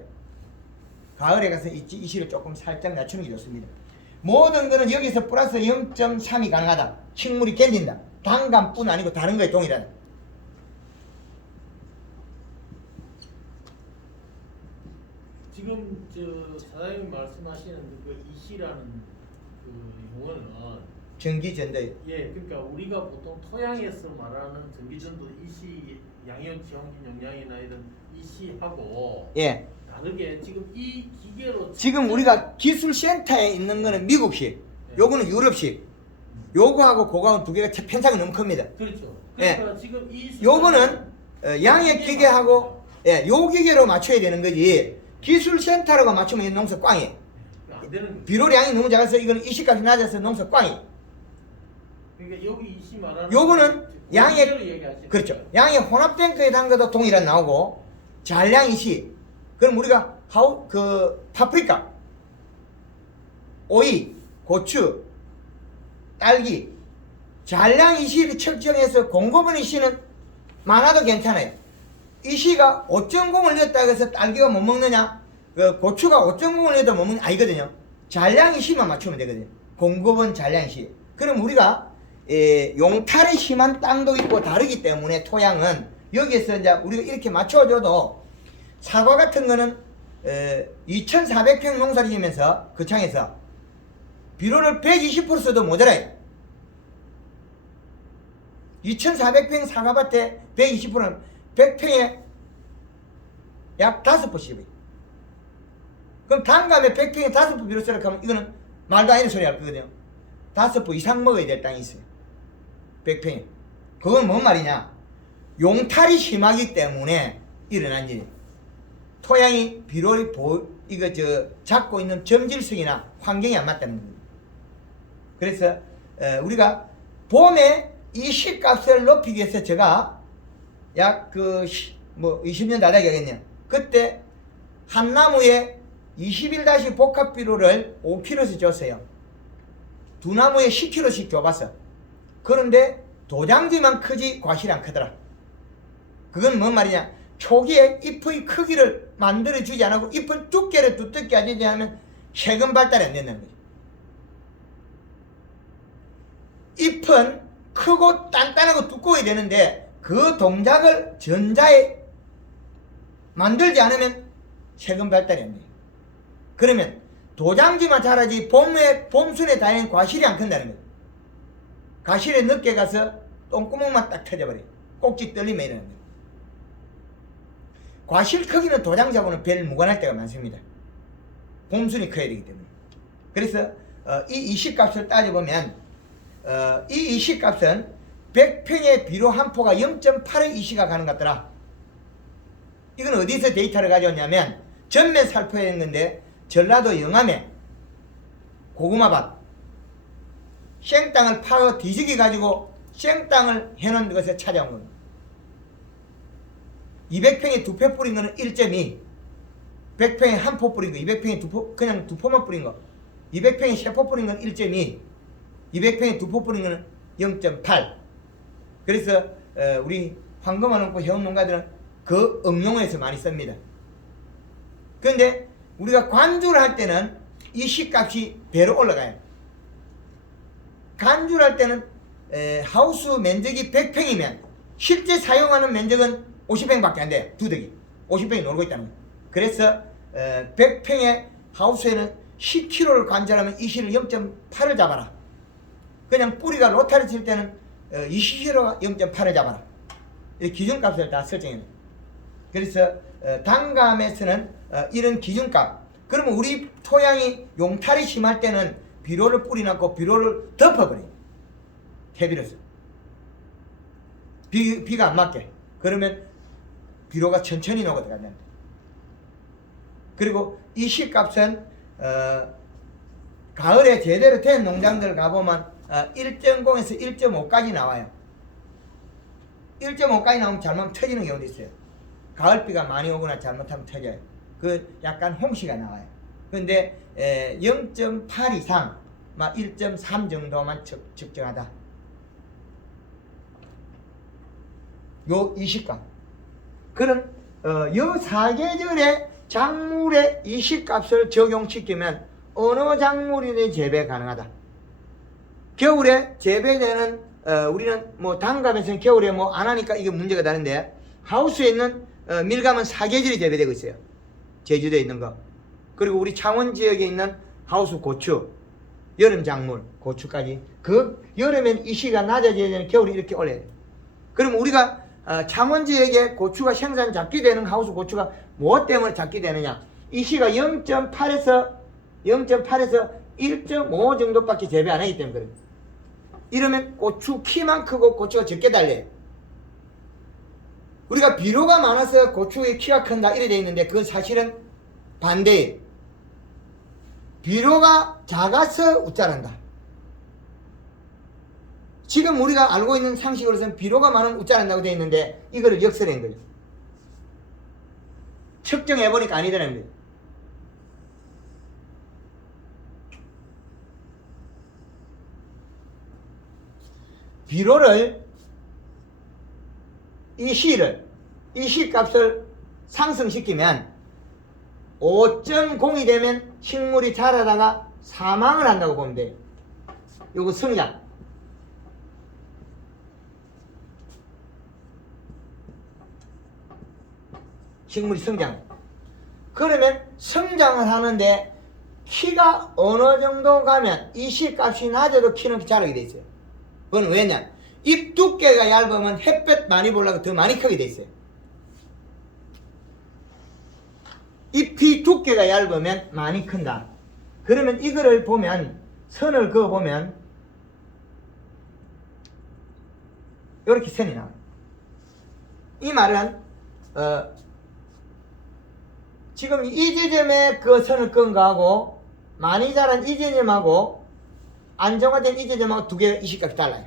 가을에 가서 이 시를 조금 살짝 낮추는 게 좋습니다. 모든 거는 여기서 플러스 0.3이 가능하다. 식물이 견딘다. 단감뿐 아니고 다른 거에 동일하다. 지금 저 사장님 말씀하시는 그 이시라는 그 용어는 전기전도예요. 예, 그러니까 우리가 보통 토양에서 말하는 전기전도 이시 양이온 지황진 용량이나 이런 이시하고 예. 다르게 지금 이 기계로 지금 우리가 기술센터에 있는 거는 미국식, 요거는 유럽식. 요거하고 그거하고 두 개가 편차가 너무 큽니다. 그렇죠. 예. 그러니까 지금 이 요거는 양의 기계하고 요 기계로 맞춰야 되는 거지. 기술센터로가 맞추면 이 농사 꽝이에요. 안 되는 거죠. 비료량이 너무 작아서 이거는 이시값이 낮아서 농사 꽝이. 그러니까 여기 이시 말하는 요거는 양의 그대로 얘기하시는 그렇죠. 거예요. 양의 혼합 탱크에 담가도 동일한 나오고 잔량 이시. 그럼 우리가 파프리카, 오이, 고추, 딸기, 잔량 이시를 측정해서 공급원 이시는 많아도 괜찮아요. 이시가 5.0을 넣었다고 해서 딸기가 못 먹느냐? 그 고추가 5.0을 넣어도 못 먹느냐? 아니거든요. 잔량 이시만 맞추면 되거든요. 공급원 잔량 이시. 그럼 우리가 용탈이 심한 땅도 있고 다르기 때문에 토양은 여기에서 이제 우리가 이렇게 맞춰줘도 사과 같은 거는 2,400평 농사를 지면서 그 창에서 비료를 120% 써도 모자라요. 2,400평 사과밭에 120%는 100평에 약 5포씩이에요. 그럼 단감에 100평에 5포 비료 쓰라고 하면 이거는 말도 안 되는 소리 할 거거든요. 5포 이상 먹어야 될 땅이 있어요. 100평에. 그건 뭔 말이냐? 용탈이 심하기 때문에 일어난 일이에요. 토양이 비료를 잡고 있는 점질성이나 환경이 안 맞다는 겁니다. 그래서 우리가 봄에 이 시값을 높이기 위해서 제가 약 20년 다 되겠네요. 그때 한 나무에 21- 복합 비료를 5kg씩 줬어요. 두 나무에 10kg씩 줘봤어. 그런데 도장지만 크지 과실이 안 크더라. 그건 뭔 말이냐? 초기에 잎의 크기를 만들어주지 않고 잎을 두께를 두텁게 하지 않으면 세금 발달이 안 된다는 거죠. 잎은 크고 단단하고 두꺼워야 되는데 그 동작을 전자에 만들지 않으면 세금 발달이 안 돼요. 그러면 도장지만 자라지 봄순에 다니는 과실이 안 큰다는 거예요. 과실에 늦게 가서 똥구멍만 딱 터져버려요. 꼭지 떨리면 이러는 거예요. 과실 크기는 도장지하고는 별 무관할 때가 많습니다. 봄순이 커야 되기 때문에. 그래서 이 이시값을 따져보면 이 이시값은 100평의 비료 한 포가 0.8의 이시가 가는 것 같더라. 이건 어디서 데이터를 가져왔냐면 전면 살포해 있는데 전라도 영암에 고구마밭 생땅을 파고 뒤지기 가지고 생땅을 해놓은 것을 찾아온 겁니다. 200평에 두 포 뿌린 거는 1.2, 100평에 한 포 뿌린 거, 200평에 그냥 두 포만 뿌린 거, 200평에 세 포 뿌린 건 1.2, 200평에 두 포 뿌린 거는 0.8. 그래서 우리 황금만 없고 해운 농가들은 그 응용해서 많이 씁니다. 그런데 우리가 관주를 할 때는 이 시값이 배로 올라가요. 간주를 할 때는 하우스 면적이 100평이면 실제 사용하는 면적은 50평밖에 안 돼요. 두덕이 50평이 놀고 있다는 거예요. 그래서 100평의 하우스에는 10kg를 관절하면 이 시를 0.8을 잡아라. 그냥 뿌리가 로타리 칠 때는 20kg가 0.8을 잡아라. 이 기준값을 다 설정해요. 그래서 단감에서는 이런 기준값. 그러면 우리 토양이 용탈이 심할 때는 비료를 뿌리놨고 비료를 덮어버려요. 해비로서 비가 안 맞게. 그러면 비료가 천천히 녹아 들어간다. 그리고 이 시값은 가을에 제대로 된 농장들 가보면 1.0에서 1.5까지 나와요. 1.5까지 나오면 잘못하면 터지는 경우도 있어요. 가을비가 많이 오거나 잘못하면 터져요. 그 약간 홍시가 나와요. 근데 0.8 이상, 막 1.3 정도만 적정하다. 요 이시값. 그런 요 사계절의 작물의 이시값을 적용시키면 어느 작물이든 재배 가능하다. 겨울에 재배되는 우리는 뭐 단감에서는 겨울에 뭐 안 하니까 이게 문제가 다른데, 하우스에 있는 밀감은 사계절이 재배되고 있어요. 제주도에 있는 거. 그리고 우리 창원 지역에 있는 하우스 고추, 여름 작물 고추까지, 그 여름엔 이시가 낮아져야 되는 겨울이 이렇게 올라야 돼요. 그럼 우리가 창원 지역에 고추가 생산 잡기되는 하우스 고추가 무엇 때문에 잡기되느냐? 이시가 0.8에서 1.5 정도밖에 재배 안 하기 때문에 그래요. 이러면 고추 키만 크고 고추가 적게 달려요. 우리가 비료가 많아서 고추의 키가 큰다 이래 돼 있는데, 그건 사실은 반대예요. 비료가 작아서 웃자란다. 지금 우리가 알고 있는 상식으로서는 비료가 많으면 웃자란다고 되어 있는데, 이거를 역설한 거죠. 측정해보니까 아니더라는 거예요. 비료를, 이시값을 상승시키면 5.0이 되면 식물이 자라다가 사망을 한다고 보면 돼요. 요거 성장. 식물이 성장. 그러면 성장을 하는데 키가 어느 정도 가면 이시값이 낮아도 키는 자라게 돼 있어요. 그건 왜냐? 잎 두께가 얇으면 햇볕 많이 보려고 더 많이 크게 돼 있어요. 잎이 두께가 얇으면 많이 큰다. 그러면 이거를 보면, 선을 그어보면 이렇게 선이 나와요. 이 말은 지금 이 지점에 그 선을 그은 거하고 많이 자란 이 지점하고 안정화된 이 지점하고 두 개의 이시값이 달라요.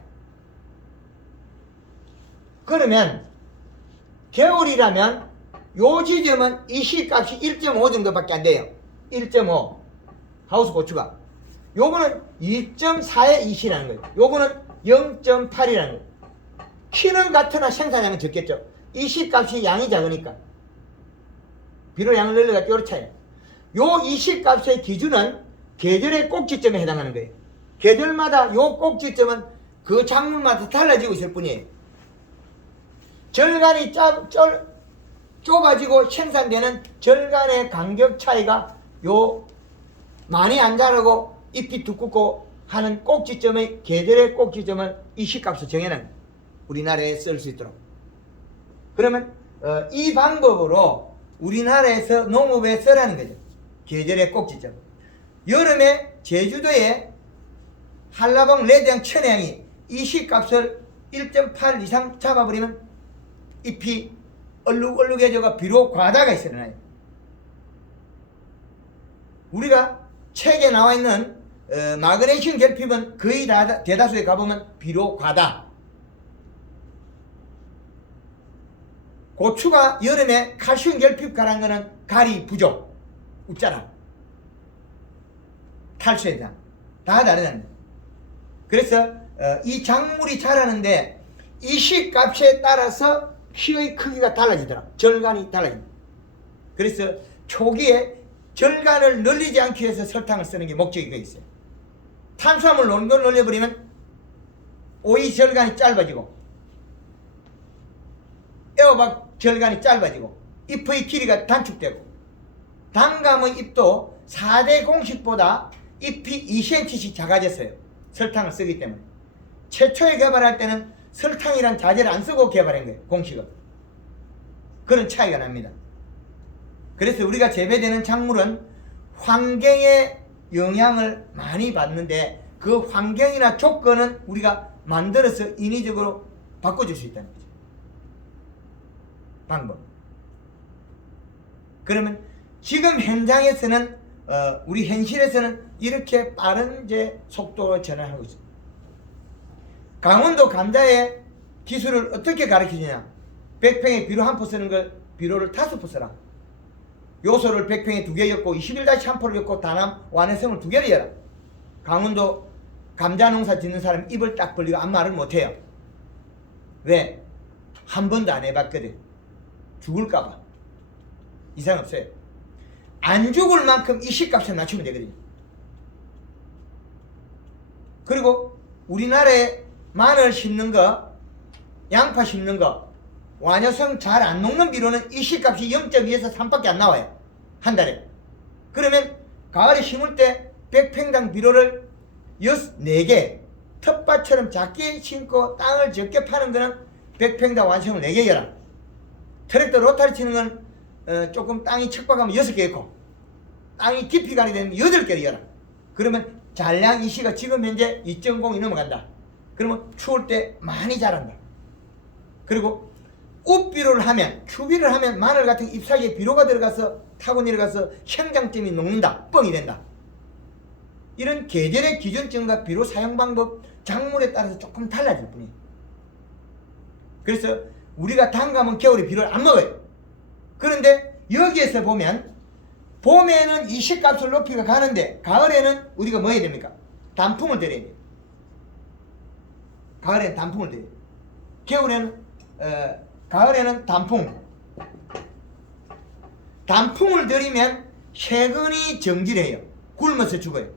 그러면 겨울이라면 요 지점은 이시값이 1.5 정도밖에 안 돼요. 1.5 하우스 고추가. 요거는 2.4의 이시라는 거예요. 요거는 0.8이라는 거예요. 키는 같으나 생산량은 적겠죠. 이시값이 양이 작으니까. 비료 양을 늘려가 요렇게 차요. 요 이시값의 기준은 계절의 꼭지점에 해당하는 거예요. 계절마다 요 꼭지점은 그 작물마다 달라지고 있을 뿐이에요. 절간이 좁아지고 생산되는 절간의 간격 차이가 요 많이 안 자라고 잎이 두껍고 하는 꼭지점의 계절의 꼭지점을 이시값을 정해는 우리나라에 쓸 수 있도록. 그러면 이 방법으로 우리나라에서 농업에 쓰라는 거죠. 계절의 꼭지점. 여름에 제주도에 한라봉, 레드향, 천혜향이 이시값을 1.8 이상 잡아버리면 잎이 얼룩얼룩해져가 비료 과다가 일어나요. 우리가 책에 나와 있는 마그네슘 결핍은 거의 대다수에 가보면 비료 과다. 고추가 여름에 칼슘 결핍 가란 거는 가리 부족, 웃자라, 탈수해장 다 다르다는 거예요. 그래서 이 작물이 자라는데 이시값에 따라서 키의 크기가 달라지더라. 절간이 달라집니다. 그래서 초기에 절간을 늘리지 않기 위해서 설탕을 쓰는 게 목적이 있어요. 탄수화물 농도를 늘려버리면 오이 절간이 짧아지고 애호박 절간이 짧아지고 잎의 길이가 단축되고, 단감의 잎도 4대 공식보다 잎이 2cm씩 작아졌어요. 설탕을 쓰기 때문에. 최초에 개발할 때는 설탕이란 자재를 안 쓰고 개발한 거예요. 공식은. 그런 차이가 납니다. 그래서 우리가 재배되는 작물은 환경의 영향을 많이 받는데, 그 환경이나 조건은 우리가 만들어서 인위적으로 바꿔줄 수 있다는 거죠. 방법. 그러면 지금 현장에서는 우리 현실에서는 이렇게 빠른 속도로 전환하고 있습니다. 강원도 감자에 기술을 어떻게 가르쳐주냐. 100평에 비료 한 포 쓰는 걸 비료를 5포 써라. 요소를 100평에 2개 였고 21-1%를 였고 다남 완해성을 2개를 열라. 강원도 감자 농사 짓는 사람 입을 딱 벌리고 아무 말을 못해요. 왜? 한 번도 안 해봤거든. 죽을까봐. 이상 없어요. 안 죽을 만큼 이 씨값을 낮추면 되거든요. 그리고 우리나라에 마늘 심는 거, 양파 심는 거, 완효성 잘 안 녹는 비료는 이 씨값이 0.2에서 3밖에 안 나와요. 한 달에. 그러면 가을에 심을 때 100평당 비료를 4개, 텃밭처럼 작게 심고 땅을 적게 파는 거는 100평당 완성을 4개 열라. 트랙터 로타리 치는 건 조금 땅이 척박하면 6개 있고, 땅이 깊이 가게 되면 8개를 열라. 그러면 잔량 이시가 지금 현재 2.0이 넘어간다. 그러면 추울 때 많이 자란다. 그리고 웁비료를 하면, 큐비를 하면 마늘 같은 잎사귀에 비료가 들어가서 타고 내려가서 생장점이 녹는다. 뻥이 된다. 이런 계절의 기준점과 비료 사용 방법, 작물에 따라서 조금 달라질 뿐이에요. 그래서 우리가 단감은 겨울에 비료를 안 먹어요. 그런데 여기에서 보면 봄에는 이 씨값을 높이가 가는데 가을에는 우리가 뭐 해야 됩니까? 단풍을 들여야 돼요. 가을에는 단풍을 들여야 돼요. 겨울에는 가을에는 단풍을 들이면 세근이 정질해요. 굶어서 죽어요.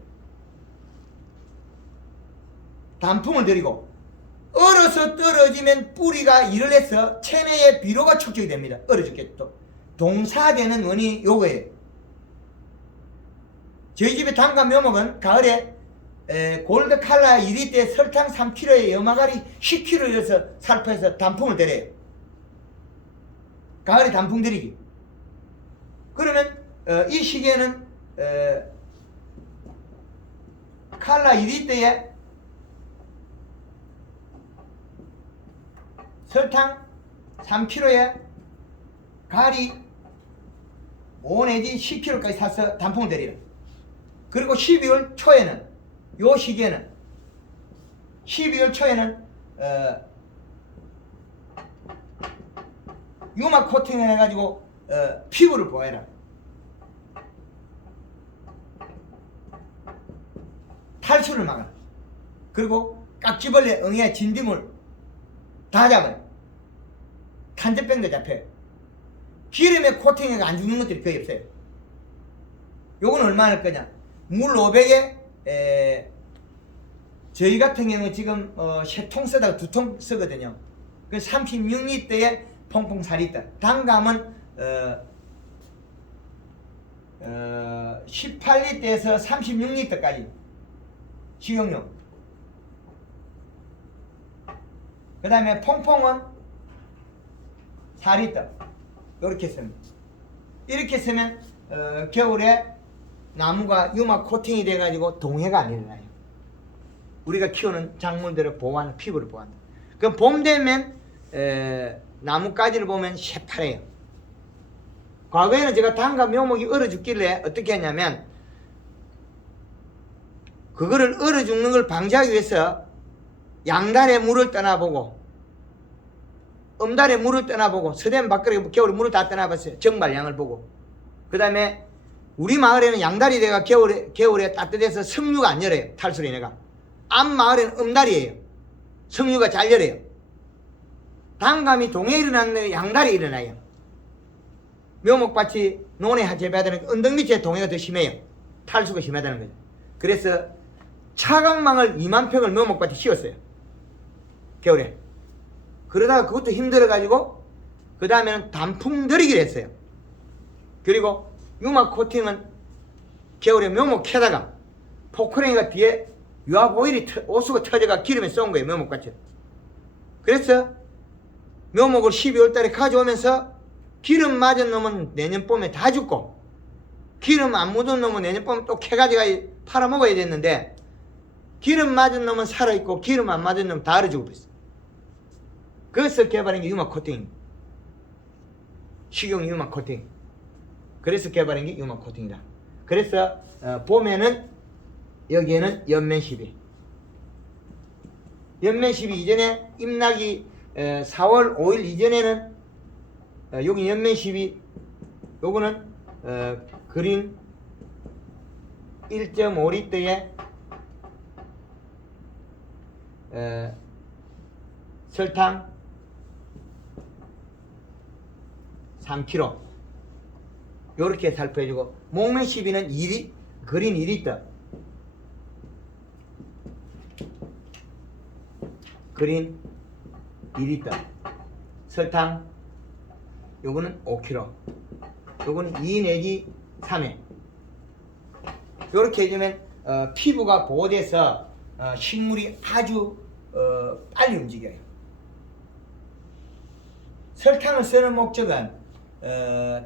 단풍을 들이고 얼어서 떨어지면 뿌리가 일을 해서 체내에 비료가 축적이 됩니다. 얼어 죽겠죠. 동사되는 원인이 요거예요. 저희 집에 단감 묘목은 가을에 골드 칼라 2리터에 설탕 3kg에 염화가리 10kg여서 살포해서 단풍을 들여요. 가을에 단풍 들이기. 그러면 이 시기에는 칼라 2리터에 설탕 3kg에 가리 5 내지 10kg까지 사서 단풍을 들이라. 그리고 12월 초에는 요 시기에는 12월 초에는 유막 코팅을 해가지고 피부를 보호해라. 탈수를 막아. 그리고 깍지벌레, 응애, 진딧물 다 잡아요. 탄저병도 잡혀요. 기름에 코팅해가 안 죽는 것들이 거의 없어요. 요건 얼마나 할 거냐? 물 500에 저희 같은 경우는 지금 3통 쓰다가 2통 쓰거든요. 그 36리터에 퐁퐁 4리터. 단감은 18리터에서 36리터까지 식용용. 그 다음에 퐁퐁은 4리터. 이렇게 쓰면, 이렇게 쓰면 겨울에 나무가 유막 코팅이 돼가지고 동해가 안 일어나요. 우리가 키우는 작물들을 보호하는, 피부를 보호한다. 그럼 봄 되면 나뭇가지를 보면 새파래요. 과거에는 제가 단감 묘목이 얼어 죽길래 어떻게 했냐면, 그거를 얼어 죽는 걸 방지하기 위해서 양달에 물을 떠나보고 음달에 물을 떠나보고 서대문 밖으로 겨울에 물을 다 떠나봤어요. 정발량을 보고. 그 다음에 우리 마을에는 양달이 돼가 겨울에 따뜻해서 석류가 안 열어요. 탈수로 인해가. 앞 마을에는 음달이에요. 석류가 잘 열어요. 단감이 동해에 일어나는 양달이 일어나요. 묘목밭이 논에 재배하다는 언덕 밑에 동해가 더 심해요. 탈수가 심하다는 거죠. 그래서 차광망을 2만 평을 묘목밭에 씌웠어요. 겨울에. 그러다가 그것도 힘들어가지고 그 다음에는 단풍 들이기를 했어요. 그리고 유막 코팅은 겨울에 묘목 캐다가 포크랭이가 뒤에 유압 오일이 오수가 터져가 기름에 쏜 거예요. 묘목밭에. 그래서 묘목을 12월 달에 가져오면서 기름 맞은 놈은 내년 봄에 다 죽고 기름 안 묻은 놈은 내년 봄에 또 캐가지고 팔아먹어야 됐는데 기름 맞은 놈은 살아있고 기름 안 맞은 놈은 다 얼어 죽어 버렸어. 그래서 개발한 게 유막 코팅. 식용 유막 코팅. 그래서 개발한 게 유막 코팅이다. 그래서 봄에는 여기에는 연면 시비. 연면 시비 이전에 잎나기 4월 5일 이전에는 여기 연면 시비 요거는 그린 1.5리터에 설탕 3kg 요렇게 살펴주고, 목면 시비는 그린 2리터, 그린 2리터, 설탕 요거는 5kg, 요거는 2 내지 3회. 요렇게 해주면 피부가 보호돼서 식물이 아주 빨리 움직여요. 설탕을 쓰는 목적은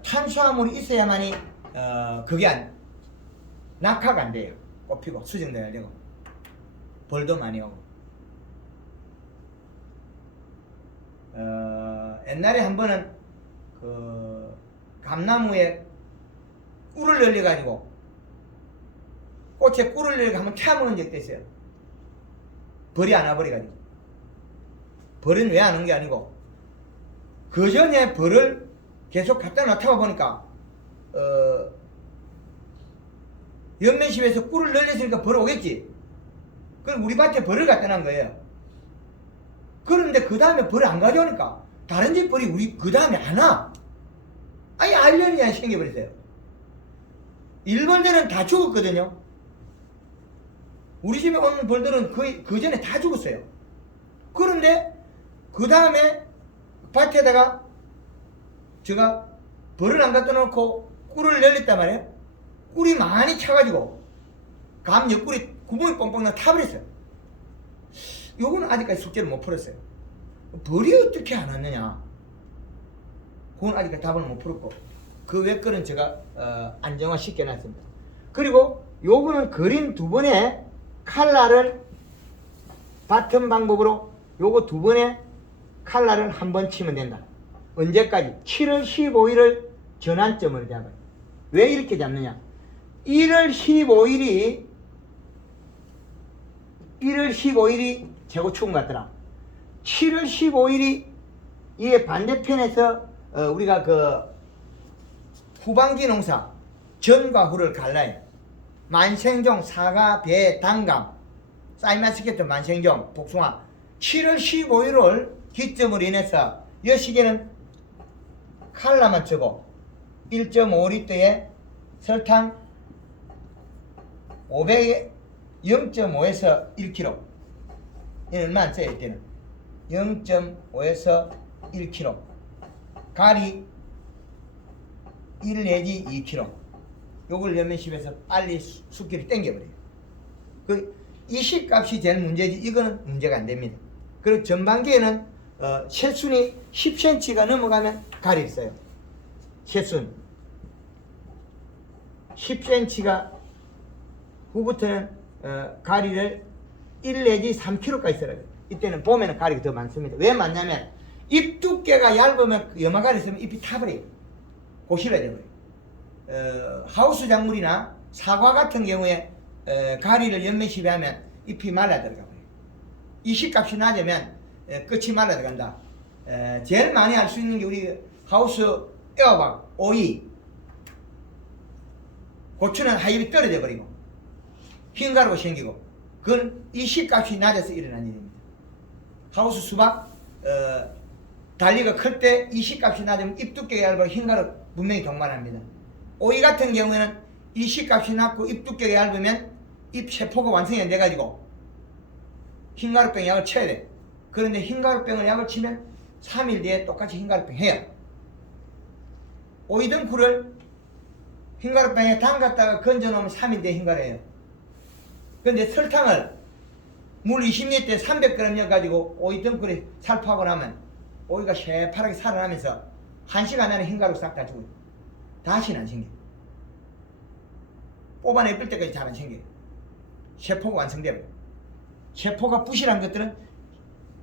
탄수화물이 있어야만이 그게 낙하가 안 돼요. 꽃피고 수정돼야 되고 벌도 많이 오고. 옛날에 한 번은 그 감나무에 꿀을 늘려가지고 꽃에 꿀을 늘려 한번 태워먹은 적도 있어요. 벌이 안 와버려가지고. 벌은 왜 안 온 게 아니고 그 전에 벌을 계속 갖다 놔타고 보니까 연면십에서 꿀을 늘렸으니까 벌 오겠지. 그럼 우리 밭에 벌을 갖다 놓은 거예요. 그런데 그 다음에 벌을 안 가져오니까 다른 집 벌이 우리 그 다음에 안 와. 아예 알련이 안 생겨버렸어요. 일벌들은 다 죽었거든요. 우리 집에 오는 벌들은 그 전에 다 죽었어요. 그런데 그 다음에 밭에다가 제가 벌을 안 갖다 놓고 꿀을 늘렸단 말이에요. 꿀이 많이 차가지고 감 옆구리 구멍이 뻥뻥 나 타버렸어요. 요거는 아직까지 숙제를 못 풀었어요. 벌이 어떻게 안 왔느냐, 그건 아직까지 답을 못 풀었고, 그 외 거는 제가 안정화 시켜놨습니다. 그리고 요거는 그린 2번의 칼라를 바텀 방법으로 요거 2번의 칼라를 한 번 치면 된다. 언제까지? 7월 15일을 전환점으로 잡아요. 왜 이렇게 잡느냐? 1월 15일이 최고 추운 것 같더라. 7월 15일이 이게 반대편에서 우리가 그 후반기 농사 전과 후를 갈라요. 만생종, 사과, 배, 단감, 사이마스케트, 만생종, 복숭아. 7월 15일을 기점으로 인해서 이 시기에는 칼라만 치고 1.5리터에 설탕 500에 0.5에서 1kg. 이는 얼마 안 써요. 이때는 0.5에서 1kg. 가리 1 내지 2kg. 요걸 연면십에서 빨리 숫기를 땡겨버려요. 그 이식값이 제일 문제지, 이거는 문제가 안 됩니다. 그리고 전반기에는 셋순이 10cm가 넘어가면 가리를 써요. 셋순 10cm가 후부터는 가리를 1 내지 3kg까지 써야 돼요. 이때는 봄에는 가리가 더 많습니다. 왜 많냐면 잎 두께가 얇으면 염화가리 쓰면 잎이 타버려요. 고실어야 돼버려요. 하우스 작물이나 사과 같은 경우에 가리를 연면십에 하면 잎이 말라 들어가 버려요. 이식값이 낮으면 끝이 말라 들어간다. 제일 많이 알 수 있는 게 우리 하우스 애호박, 오이, 고추는 하엽이 떨어져 버리고 흰가루가 생기고, 그건 이식값이 낮아서 일어난 일입니다. 하우스 수박, 달리가 클 때 이식값이 낮으면 잎 두께가 얇아 흰가루 분명히 동반합니다. 오이 같은 경우에는 이식값이 낮고 잎 두께가 얇으면 잎 세포가 완성이 안 돼가지고 흰가루병 약을 쳐야 돼. 그런데 흰가루병을 약을 치면 3일 뒤에 똑같이 흰가루병 해요. 오이 덩쿨을 흰가루병에 담갔다가 건져놓으면 3일 뒤에 흰가루예요. 그런데 설탕을 물 20리터에 300g 넣어가지고 오이 덩쿨에 살포하고 나면 오이가 새파랗게 살아나면서 1시간 안에 흰가루 싹 다 죽어요. 다시는 안 생겨요. 뽑아내릴 때까지 잘 안 생겨요. 세포가 완성돼요. 세포가 부실한 것들은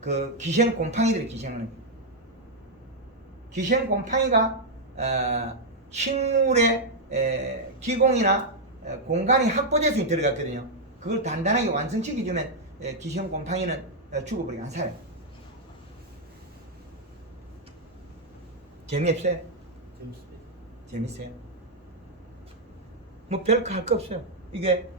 그 기생곰팡이들이 기생하는 거예요. 기생곰팡이가 식물의 기공이나 공간이 확보돼서 들어갔거든요. 그걸 단단하게 완성시켜주면 기생곰팡이는 죽어버리고 안 살아요. 재미없어요? 재밌습니다. 재밌어요? 뭐 별거 할 거 없어요. 이게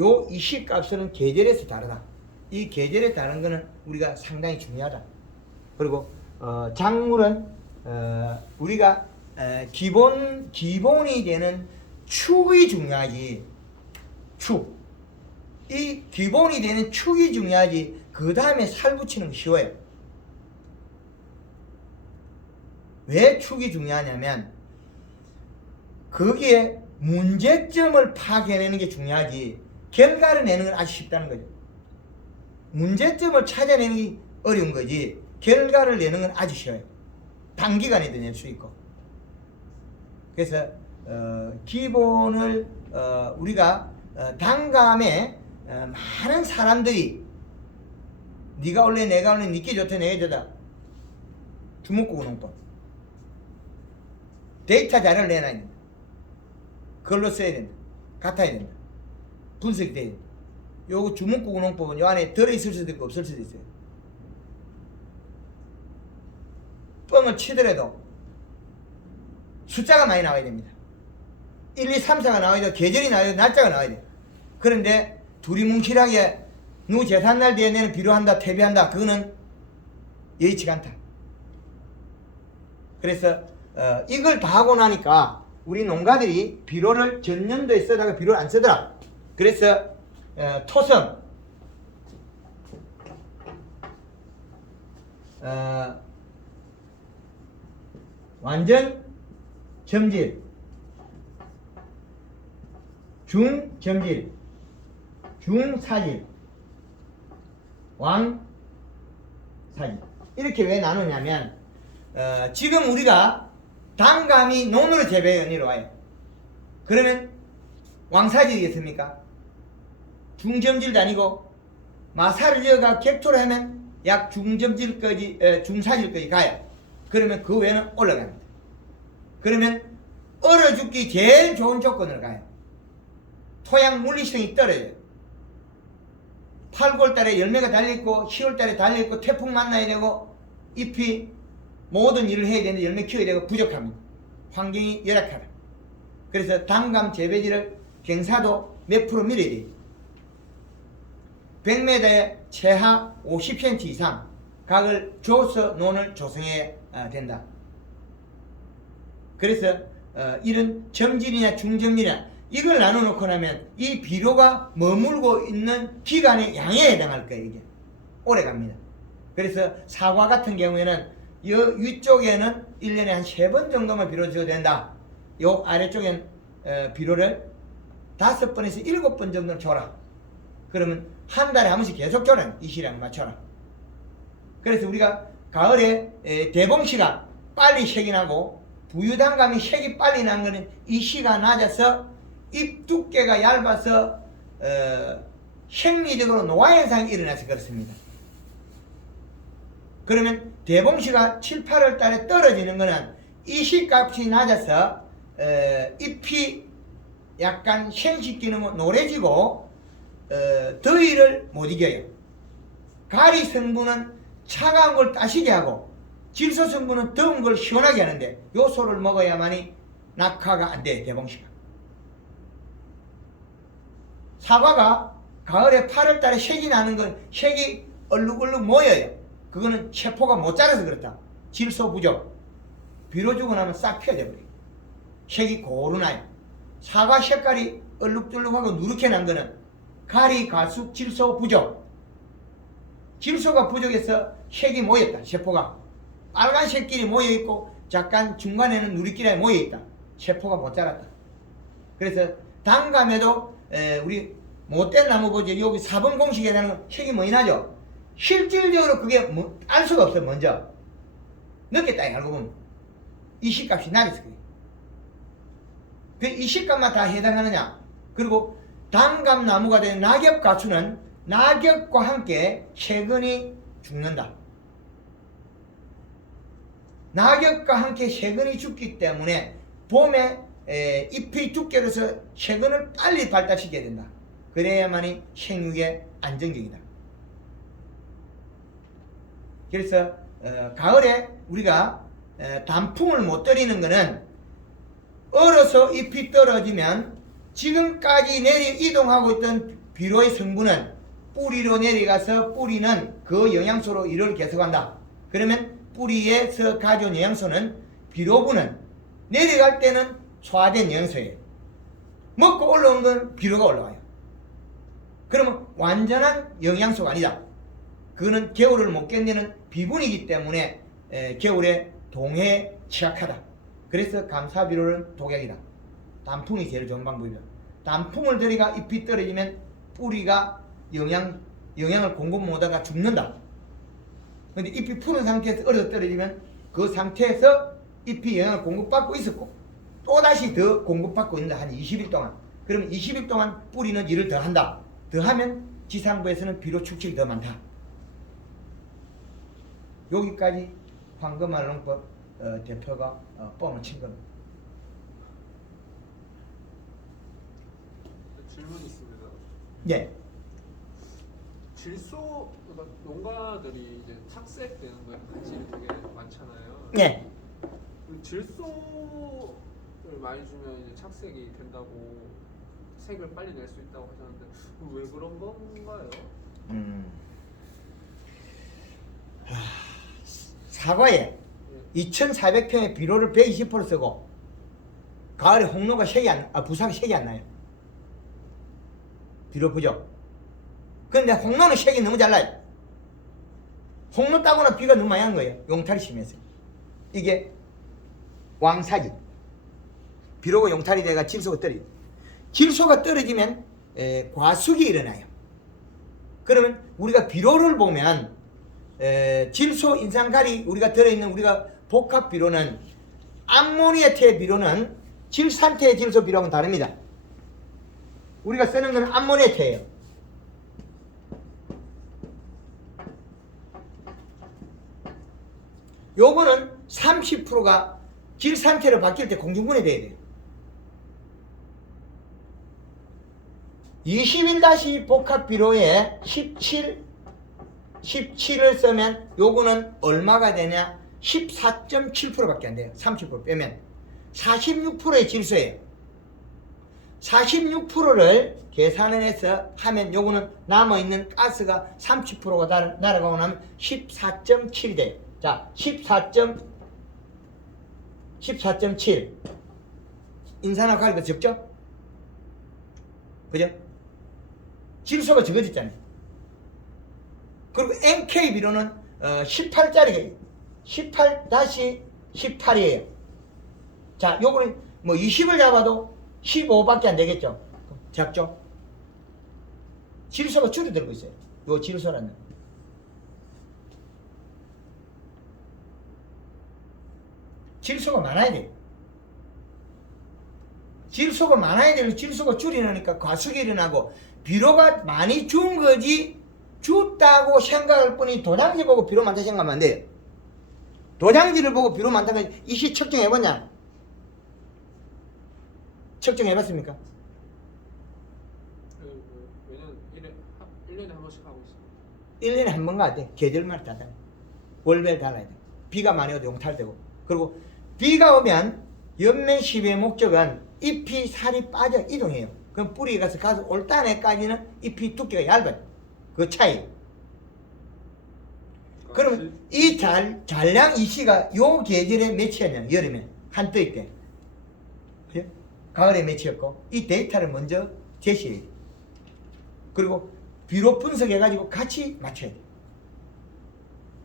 요 이시값은 계절에서 다르다. 이 계절에 다른 거는 우리가 상당히 중요하다. 그리고 작물은 우리가 기본이 되는 축이 중요하지. 축. 이 기본이 되는 축이 중요하지. 그 다음에 살 붙이는 거 쉬워요. 왜 축이 중요하냐면 거기에 문제점을 파악해내는 게 중요하지 결과를 내는 건 아주 쉽다는 거죠. 문제점을 찾아내는 게 어려운 거지 결과를 내는 건 아주 쉬워요. 단기간에도 낼 수 있고. 그래서 기본을 우리가 단감에 많은 사람들이 네가 올래 내가 올래 니께 좋다 내가 좋다 주먹구구농법 데이터 자료를 내놔야 된다. 글로 써야 된다. 같아야 된다. 분석이 돼야 된다. 요거 주먹구구농법은 요 안에 들어있을 수도 있고 없을 수도 있어요. 뻥을 치더라도 숫자가 많이 나와야 됩니다. 1, 2, 3, 4가 나와야 돼. 계절이 나와야 돼. 날짜가 나와야 돼. 그런데 두리뭉실하게 누구 제삿날 뒤에 내는 비료한다 퇴비한다 그거는 여의치가 않다. 그래서 이걸 다 하고 나니까 우리 농가들이 비료를 전년도에 쓰다가 비료를 안 쓰더라. 그래서 토성 완전 점질 중점질 중사질 왕사질 이렇게 왜 나누냐면 지금 우리가 단감이 논으로 재배가 내려와요. 그러면 왕사질이겠습니까? 중점질도 아니고 마사를 이어가 객토를 하면 약 중점질까지 중사질까지 가요. 그러면 그 외에는 올라갑니다. 그러면 얼어 죽기 제일 좋은 조건으로 가요. 토양 물리성이 떨어져요. 8, 9월달에 열매가 달려있고 10월달에 달려있고 태풍 만나야 되고 잎이 모든 일을 해야 되는데 열매 키워야 되고 부족합니다. 환경이 열악하다. 그래서 단감 재배지를 경사도 몇 프로 밀어야 돼요. 100m에 최하 50cm 이상 각을 줘서 논을 조성해야 된다. 그래서 이런 점질이나 중점질이나 이걸 나눠놓고 나면 이 비료가 머물고 있는 기간의 양에 해당할 거예요. 이게 오래 갑니다. 그래서 사과 같은 경우에는 위쪽에는 1년에 한 3번 정도만 비료 줘도 된다. 요 아래쪽엔 비료를 5번에서 7번 정도는 줘라. 그러면 한 달에 한 번씩 계속 줘라. 이 시랑 맞춰라. 그래서 우리가 가을에 대봉시가 빨리 색이 나고 부유단감이 색이 빨리 난 거는 이 시가 낮아서 잎 두께가 얇아서 생리적으로 노화 현상이 일어나서 그렇습니다. 그러면 대봉시가 7, 8월 달에 떨어지는 거는 이 시값이 낮아서 잎이 약간 생식기는 노래지고 더위를 못 이겨요. 가리 성분은 차가운 걸 따시게 하고 질소 성분은 더운 걸 시원하게 하는데 요 소를 먹어야만이 낙화가 안 돼. 대봉시가. 사과가 가을에 8월 달에 색이 나는 건 색이 얼룩얼룩 모여요. 그거는 세포가 못 자라서 그렇다. 질소 부족. 비료 주고 나면 싹 피어져버려요. 색이 고루 나요. 사과 색깔이 얼룩덜룩하고 누렇게 난 거는 가리, 가숙, 질소 부족. 질소가 부족해서 색이 모였다. 세포가. 빨간색끼리 모여있고 잠깐 중간에는 누리끼리 모여있다. 세포가 못 자랐다. 그래서 단감에도 우리 못된 나무 보지 여기 4번 공식에 나는 색이 뭐이 나죠? 실질적으로 그게 알 수가 없어. 먼저 늦게 딱 알고 보면 이 시값이 낮아서 그래. 그 이 시값만 다 해당하느냐? 그리고 단감 나무가 된 낙엽 가수는 낙엽과 함께 세근이 죽는다. 낙엽과 함께 세근이 죽기 때문에 봄에 잎이 두께로서 세근을 빨리 발달시켜야 된다. 그래야만이 생육에 안정적이다. 그래서 가을에 우리가 단풍을 못 들이는 거는 얼어서 잎이 떨어지면 지금까지 이동하고 있던 비료의 성분은 뿌리로 내려가서 뿌리는 그 영양소로 이를 계속한다. 그러면 뿌리에서 가져온 영양소는 비료분은 내려갈 때는 소화된 영양소예요. 먹고 올라온 건 비료가 올라와요. 그러면 완전한 영양소가 아니다. 그거는 겨울을 못 견디는 비분이기 때문에 겨울에 동해에 취약하다. 그래서 감사비료는 독약이다. 단풍이 제일 좋은 방법이다. 단풍을 들이가 잎이 떨어지면 뿌리가 영양을 공급 못하다가 죽는다. 근데 잎이 푸른 상태에서 얼어 떨어지면 그 상태에서 잎이 영양을 공급받고 있었고 또다시 더 공급받고 있는다. 한 20일 동안. 그러면 20일 동안 뿌리는 일을 더 한다. 더 하면 지상부에서는 비료 축적이 더 많다. 여기까지 황금알 농법 대표가 뻥을 친 겁니다. 질문 있습니다. 네. 질소, 그러니까 농가들이 이제 착색되는 거에 가지이 되게 많잖아요. 네. 질소를 많이 주면 이제 착색이 된다고 색을 빨리 낼 수 있다고 하셨는데 왜 그런 건가요? 사과에 2,400평의 비료를 120% 쓰고 가을에 홍로가 부삭이 색이 안 나요. 비료 부족. 그런데 홍로는 색이 너무 잘 나요. 홍로 따고나 비가 너무 많이 한 거예요. 용탈이 심해서. 이게 왕사지. 비료가 용탈이 돼가 질소가 떨어져. 질소가 떨어지면 과숙이 일어나요. 그러면 우리가 비료를 보면 질소, 인산가리 우리가 들어있는 우리가 복합 비료는 암모니아태 비료는 질산태 질소 비료하고는 다릅니다. 우리가 쓰는 건 암모니아태예요. 요거는 30%가 질산태로 바뀔 때 공중분해 돼야 돼요. 21- 복합 비료에 17을 쓰면 요거는 얼마가 되냐? 14.7%밖에 안 돼요. 30% 빼면 46%의 질소예요. 46%를 계산을 해서 하면 요거는 남아있는 가스가 30%가 날아가고 나면 14.7이 돼요. 자, 14.7 인산화가 가리가 적죠? 그죠? 질소가 적어졌잖아요. 그리고 NK 비료는 18짜리가 18-18이에요. 자, 요거는 뭐 20을 잡아도 15밖에 안 되겠죠. 작죠? 질소가 줄어들고 있어요. 요 질소라는. 질소가 많아야 돼요. 질소가 많아야 되고 질소가 줄이니까 과숙이 일어나고 비료가 많이 준 거지 줬다고 생각할 뿐이 도장지 보고 비료 많다 생각하면 안 돼요. 도장지를 보고 비료 많다면 이시 측정해봤냐? 측정해봤습니까? 왜냐면 1년에 한 번씩 하고 있습니다. 1년에 한 번 가야 돼. 계절마다 다 달라. 월별 달라야 돼. 비가 많이 오도 용탈되고. 그리고 비가 오면 연면시비의 목적은 잎이 살이 빠져 이동해요. 그럼 뿌리가 가서 올단에까지는 잎이 두께가 얇아요. 그 차이. 그러면 이 잔량 이시가 요 계절에 몇이었냐? 여름에 한뜨이 때. 그죠? 가을에 몇이었고 이 데이터를 먼저 제시해야 돼. 그리고 비료 분석해가지고 같이 맞춰야 돼.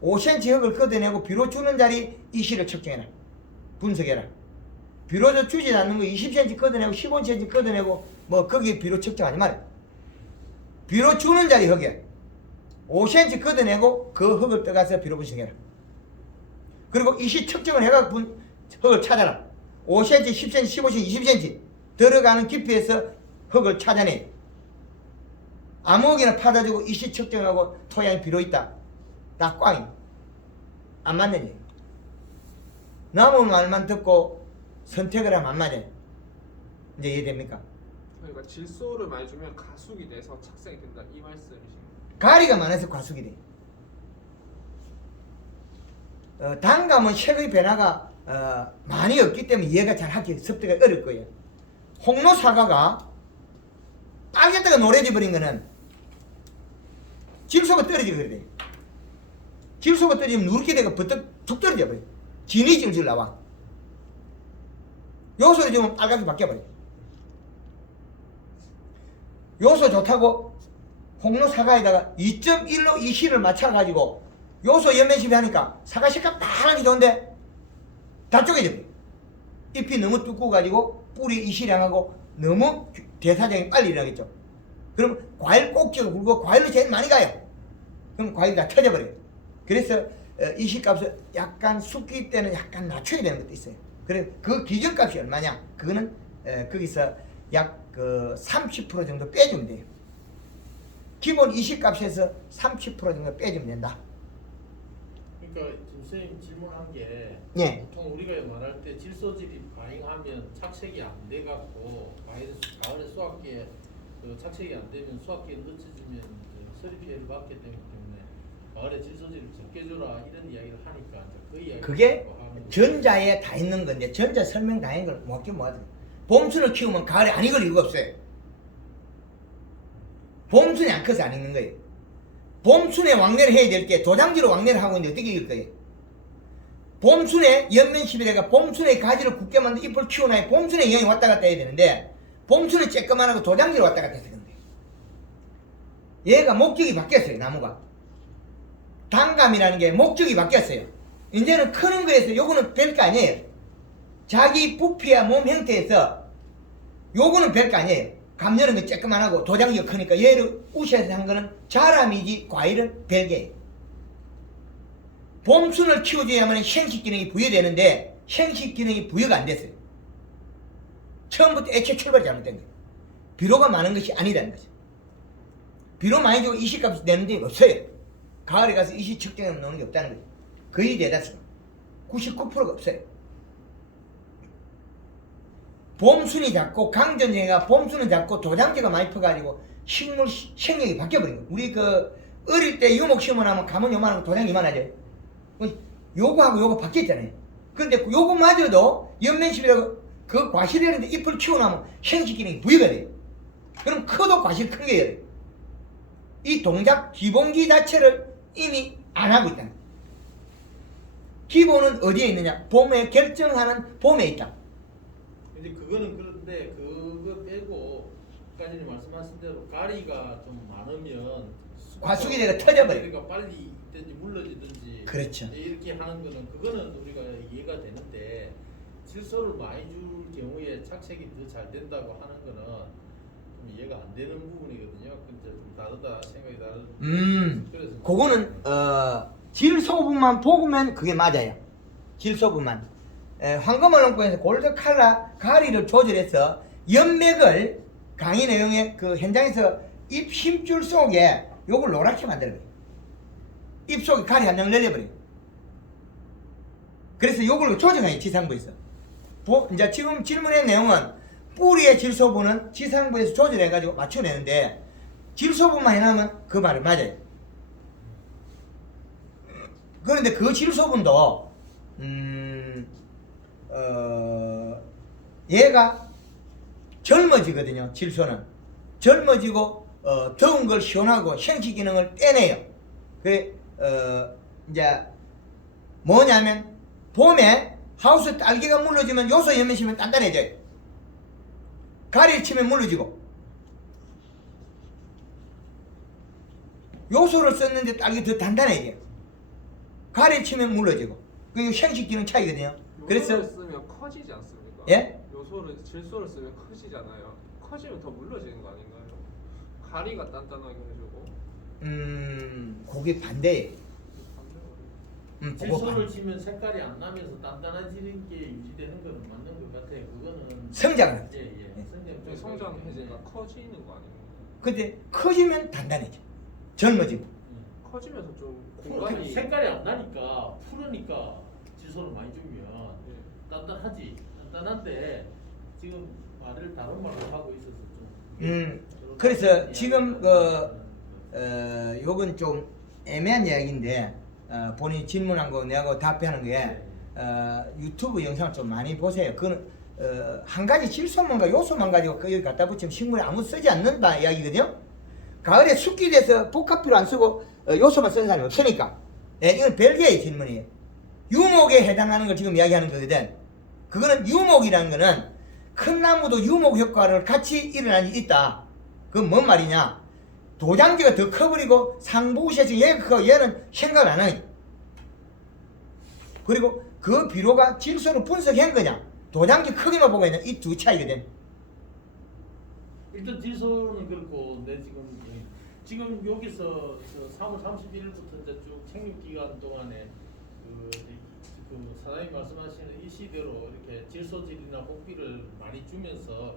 5cm 흙을 걷어내고 비료 주는 자리 이시를 측정해라. 분석해라. 비료도 주지 않는 거 20cm 걷어내고 15cm 걷어내고 뭐 거기에 비료 측정하지 말아요. 비료 주는 자리 흙에 5cm 걷어내고 그 흙을 떠가서 비료 분석해라. 그리고 이시 측정을 해가 흙을 찾아라. 5cm, 10cm, 15cm, 20cm 들어가는 깊이에서 흙을 찾아내. 아무거나 파다주고 이시 측정하고 토양에 비료 있다. 다 꽝이. 안 맞는 얘기. 남의 말만 듣고 선택을 하면 안 맞아요. 이제 이해됩니까? 그러니까 질소를 많이 주면 가숙이 돼서 착색이 된다 이 말씀이십니까? 가리가 많아서 과숙이 돼. 단감은 색의 변화가 많이 없기 때문에 이해가 잘 하기 습득이 어려울 거예요. 홍로 사과가 빨갛다가 노래져 버린 거는 질소가 떨어지고 그래. 질소가 떨어지면 누렇게 되고 버떡 툭 떨어져 버려. 진이 질질 나와. 요소를 주면 빨갛게 바뀌어버려. 요소 좋다고 홍로 사과에다가 2.1로 이시를 맞춰가지고 요소 연면시비 하니까 사과 색깔 파랗게 좋은데 다 쪼개져 버려. 잎이 너무 두꺼워 가지고 뿌리 이시량하고 너무 대사량이 빨리 일어나겠죠. 그럼 과일 꼭지가 굵고 과일로 제일 많이 가요. 그럼 과일이 다 터져버려요. 그래서 이시값을 약간 숙기 때는 약간 낮춰야 되는 것도 있어요. 그래 그 기준값이 얼마냐? 그거는 거기서 약 30% 정도 빼주면 돼요. 기본 이시값에서 30% 정도 빼주면 된다. 그러니까 지금 선생님 질문한 게 예. 보통 우리가 말할 때 질소질이 과잉하면 착색이 안 돼갖고 가을에 수확기에 착색이 안 되면 수확기에 늦춰지면 서리 피해를 받기 때문에 가을에 질소질을 적게 줘라 이런 이야기를 하니까 이제 그 이야기 그게 전자에 다 있는 건데 전자 설명 다 있는 걸 뭐하게 뭐하든 봄순을 키우면 가을에 안 익을 이유가 없어요. 봄순이 안 커서 안 익는 거예요. 봄순에 왕래를 해야 될 게 도장지로 왕래를 하고 있는데 어떻게 익을 거예요? 봄순에 연면시비대가 봄순에 가지를 굳게 만든 잎을 키워놔야 봄순에 영이 왔다 갔다 해야 되는데 봄순에 쬐끄만 하고 도장지로 왔다 갔다 해서 그런데 얘가 목적이 바뀌었어요. 나무가 단감이라는 게 목적이 바뀌었어요. 이제는 크는 거에서 요거는 별거 아니에요. 자기 부피와 몸 형태에서 요거는 별거 아니에요. 감열은 거 쬐끄만 하고 도장지가 크니까 얘를 우시에서 한 거는 자람이지 과일은 별개예요. 봄순을 키워줘야만 생식 기능이 부여되는데 생식 기능이 부여가 안 됐어요. 처음부터 애초에 출발이 잘못된 거예요. 비료가 많은 것이 아니라는 거죠. 비료 많이 주고 이시값이 내는 데 없어요. 가을에 가서 이시 측정해 놓는 게 없다는 거예요. 거의 대다수 99%가 없어요. 봄순이 작고 강전쟁이가 봄순은 작고 도장지가 많이 퍼가지고 식물 생력이 바뀌어버린 거예요. 우리 어릴 때 유목 심어놓으면 가면 요만하고 도장 이만하죠. 요거하고 요거 바뀌었잖아요. 근데 요거마저도 연면십이라고 그 과실이라는데 잎을 키워놓으면 생식 기능이 부여가 돼요. 그럼 커도 과실 큰 거예요. 이 동작 기본기 자체를 이미 안 하고 있다. 기본은 어디에 있느냐? 봄에 결정하는 봄에 있다. 근데 그거는 그런데 그거 빼고 아까 전에 말씀하신 대로 가리가 좀 많으면 과수기대가 터져버려요. 그러니까 빨리 있든지 물러지든지 그렇죠. 이렇게 하는 거는 그거는 우리가 이해가 되는데 질소를 많이 줄 경우에 착색이 더 잘 된다고 하는 거는 좀 이해가 안 되는 부분이거든요. 근데 좀 다르다 생각이 다른. 그래서 그거는 질소분만 보면 그게 맞아요. 질소분만. 황금얼음권에서 골드 칼라 가리를 조절해서 연맥을 강의 내용의 그 현장에서 잎 힘줄 속에 요걸 노랗게 만들어요. 잎 속에 가리 한 장 늘려버려요. 그래서 요걸 조정해요. 지상부에서. 이제 지금 질문의 내용은 뿌리의 질소분은 지상부에서 조절해가지고 맞춰내는데 질소분만 해놓으면 그 말이 맞아요. 그런데 그 질소분도 얘가 젊어지거든요. 질소는 젊어지고 더운 걸 시원하고 생식 기능을 떼내요. 그래 이제 뭐냐면 봄에 하우스 딸기가 물러지면 요소 연면시면 단단해져요. 가리를 치면 물러지고 요소를 썼는데 딸기 더 단단해져요. 가리를 치면 물러지고 그게 생식 기능 차이거든요. 그래서 요소를 쓰면 커지지 않습니까? 예? 질소를 쓰면 커지잖아요. 커지면 더 물러지는 거 아닌가요? 가리가 단단하게 해주고. 그게 반대예요. 그거 질소를 치면 색깔이 안 나면서 단단해지는 게 유지되는 거는 맞는 것 같아요. 그거는 성장을 하죠. 성장해지니까 커지는 거 아닌가요? 근데 커지면 단단해져. 젊어지고. 커지면서 좀 그러니까 공간이 색깔이 안 나니까 푸르니까 질소를 많이 주면 단단하지. 단단한데 지금 말을 다른 말로 하고 있어서 좀. 그래서 지금 요건 좀 애매한 이야기인데 본인이 질문한 거 내가 답변하는 게 네. 유튜브 영상을 좀 많이 보세요. 그건 한 가지 질소만과 요소만 가지고 여기 갖다 붙이면 식물에 아무 쓰지 않는다 이야기거든요. 가을에 습기 돼서 복합비료 안 쓰고 요소만 쓰는 사람이 없으니까. 예, 이건 별개의 질문이에요. 유목에 해당하는 걸 지금 이야기하는 거거든. 그거는 유목이라는 거는 큰 나무도 유목 효과를 같이 일어나는 게 있다. 그건 뭔 말이냐? 도장지가 더 커버리고 상부시에서 얘가 커, 얘는 생각을 안 하니. 그리고 그 비료가 질소를 분석한 거냐? 도장지 크기만 보고 있는 이 두 차이거든. 일단 질소는 그렇고 내 지금 여기서 3월 31일부터 이제 쭉 책임 기간 동안에 그 사장님 말씀하시는 이 시대로 이렇게 질소질이나 혹비를 많이 주면서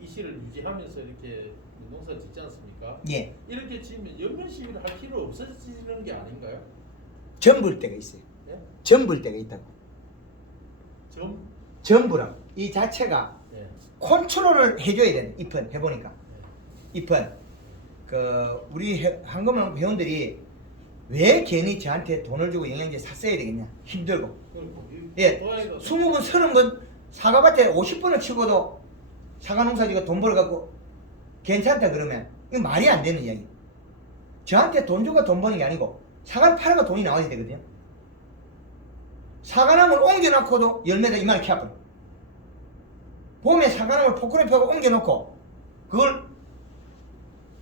이 시를 유지하면서 이렇게 농사 짓지 않습니까? 예. 이렇게 지으면 연면 시비를 할 필요 없어지는 게 아닌가요? 전불 때가 있어요. 예? 전불 때가 있다고. 전불은 이 자체가 예. 컨트롤을 해줘야 되는 잎은 해보니까 잎은 우리 한국만 회원들이 왜 괜히 저한테 돈을 주고 영양제 샀어야 되겠냐 힘들고 예 20번 30번 사과밭에 50번을 치고도 사과 농사지가 돈 벌어갖고 괜찮다 그러면 이거 말이 안 되는 이야기. 저한테 돈 주고 돈 버는 게 아니고 사과를 팔아가 돈이 나와야 되거든요. 사과나무를 옮겨놓고도 열매가 이만하게 캐거든. 봄에 사과나무를 포크레 펴고 옮겨놓고 그걸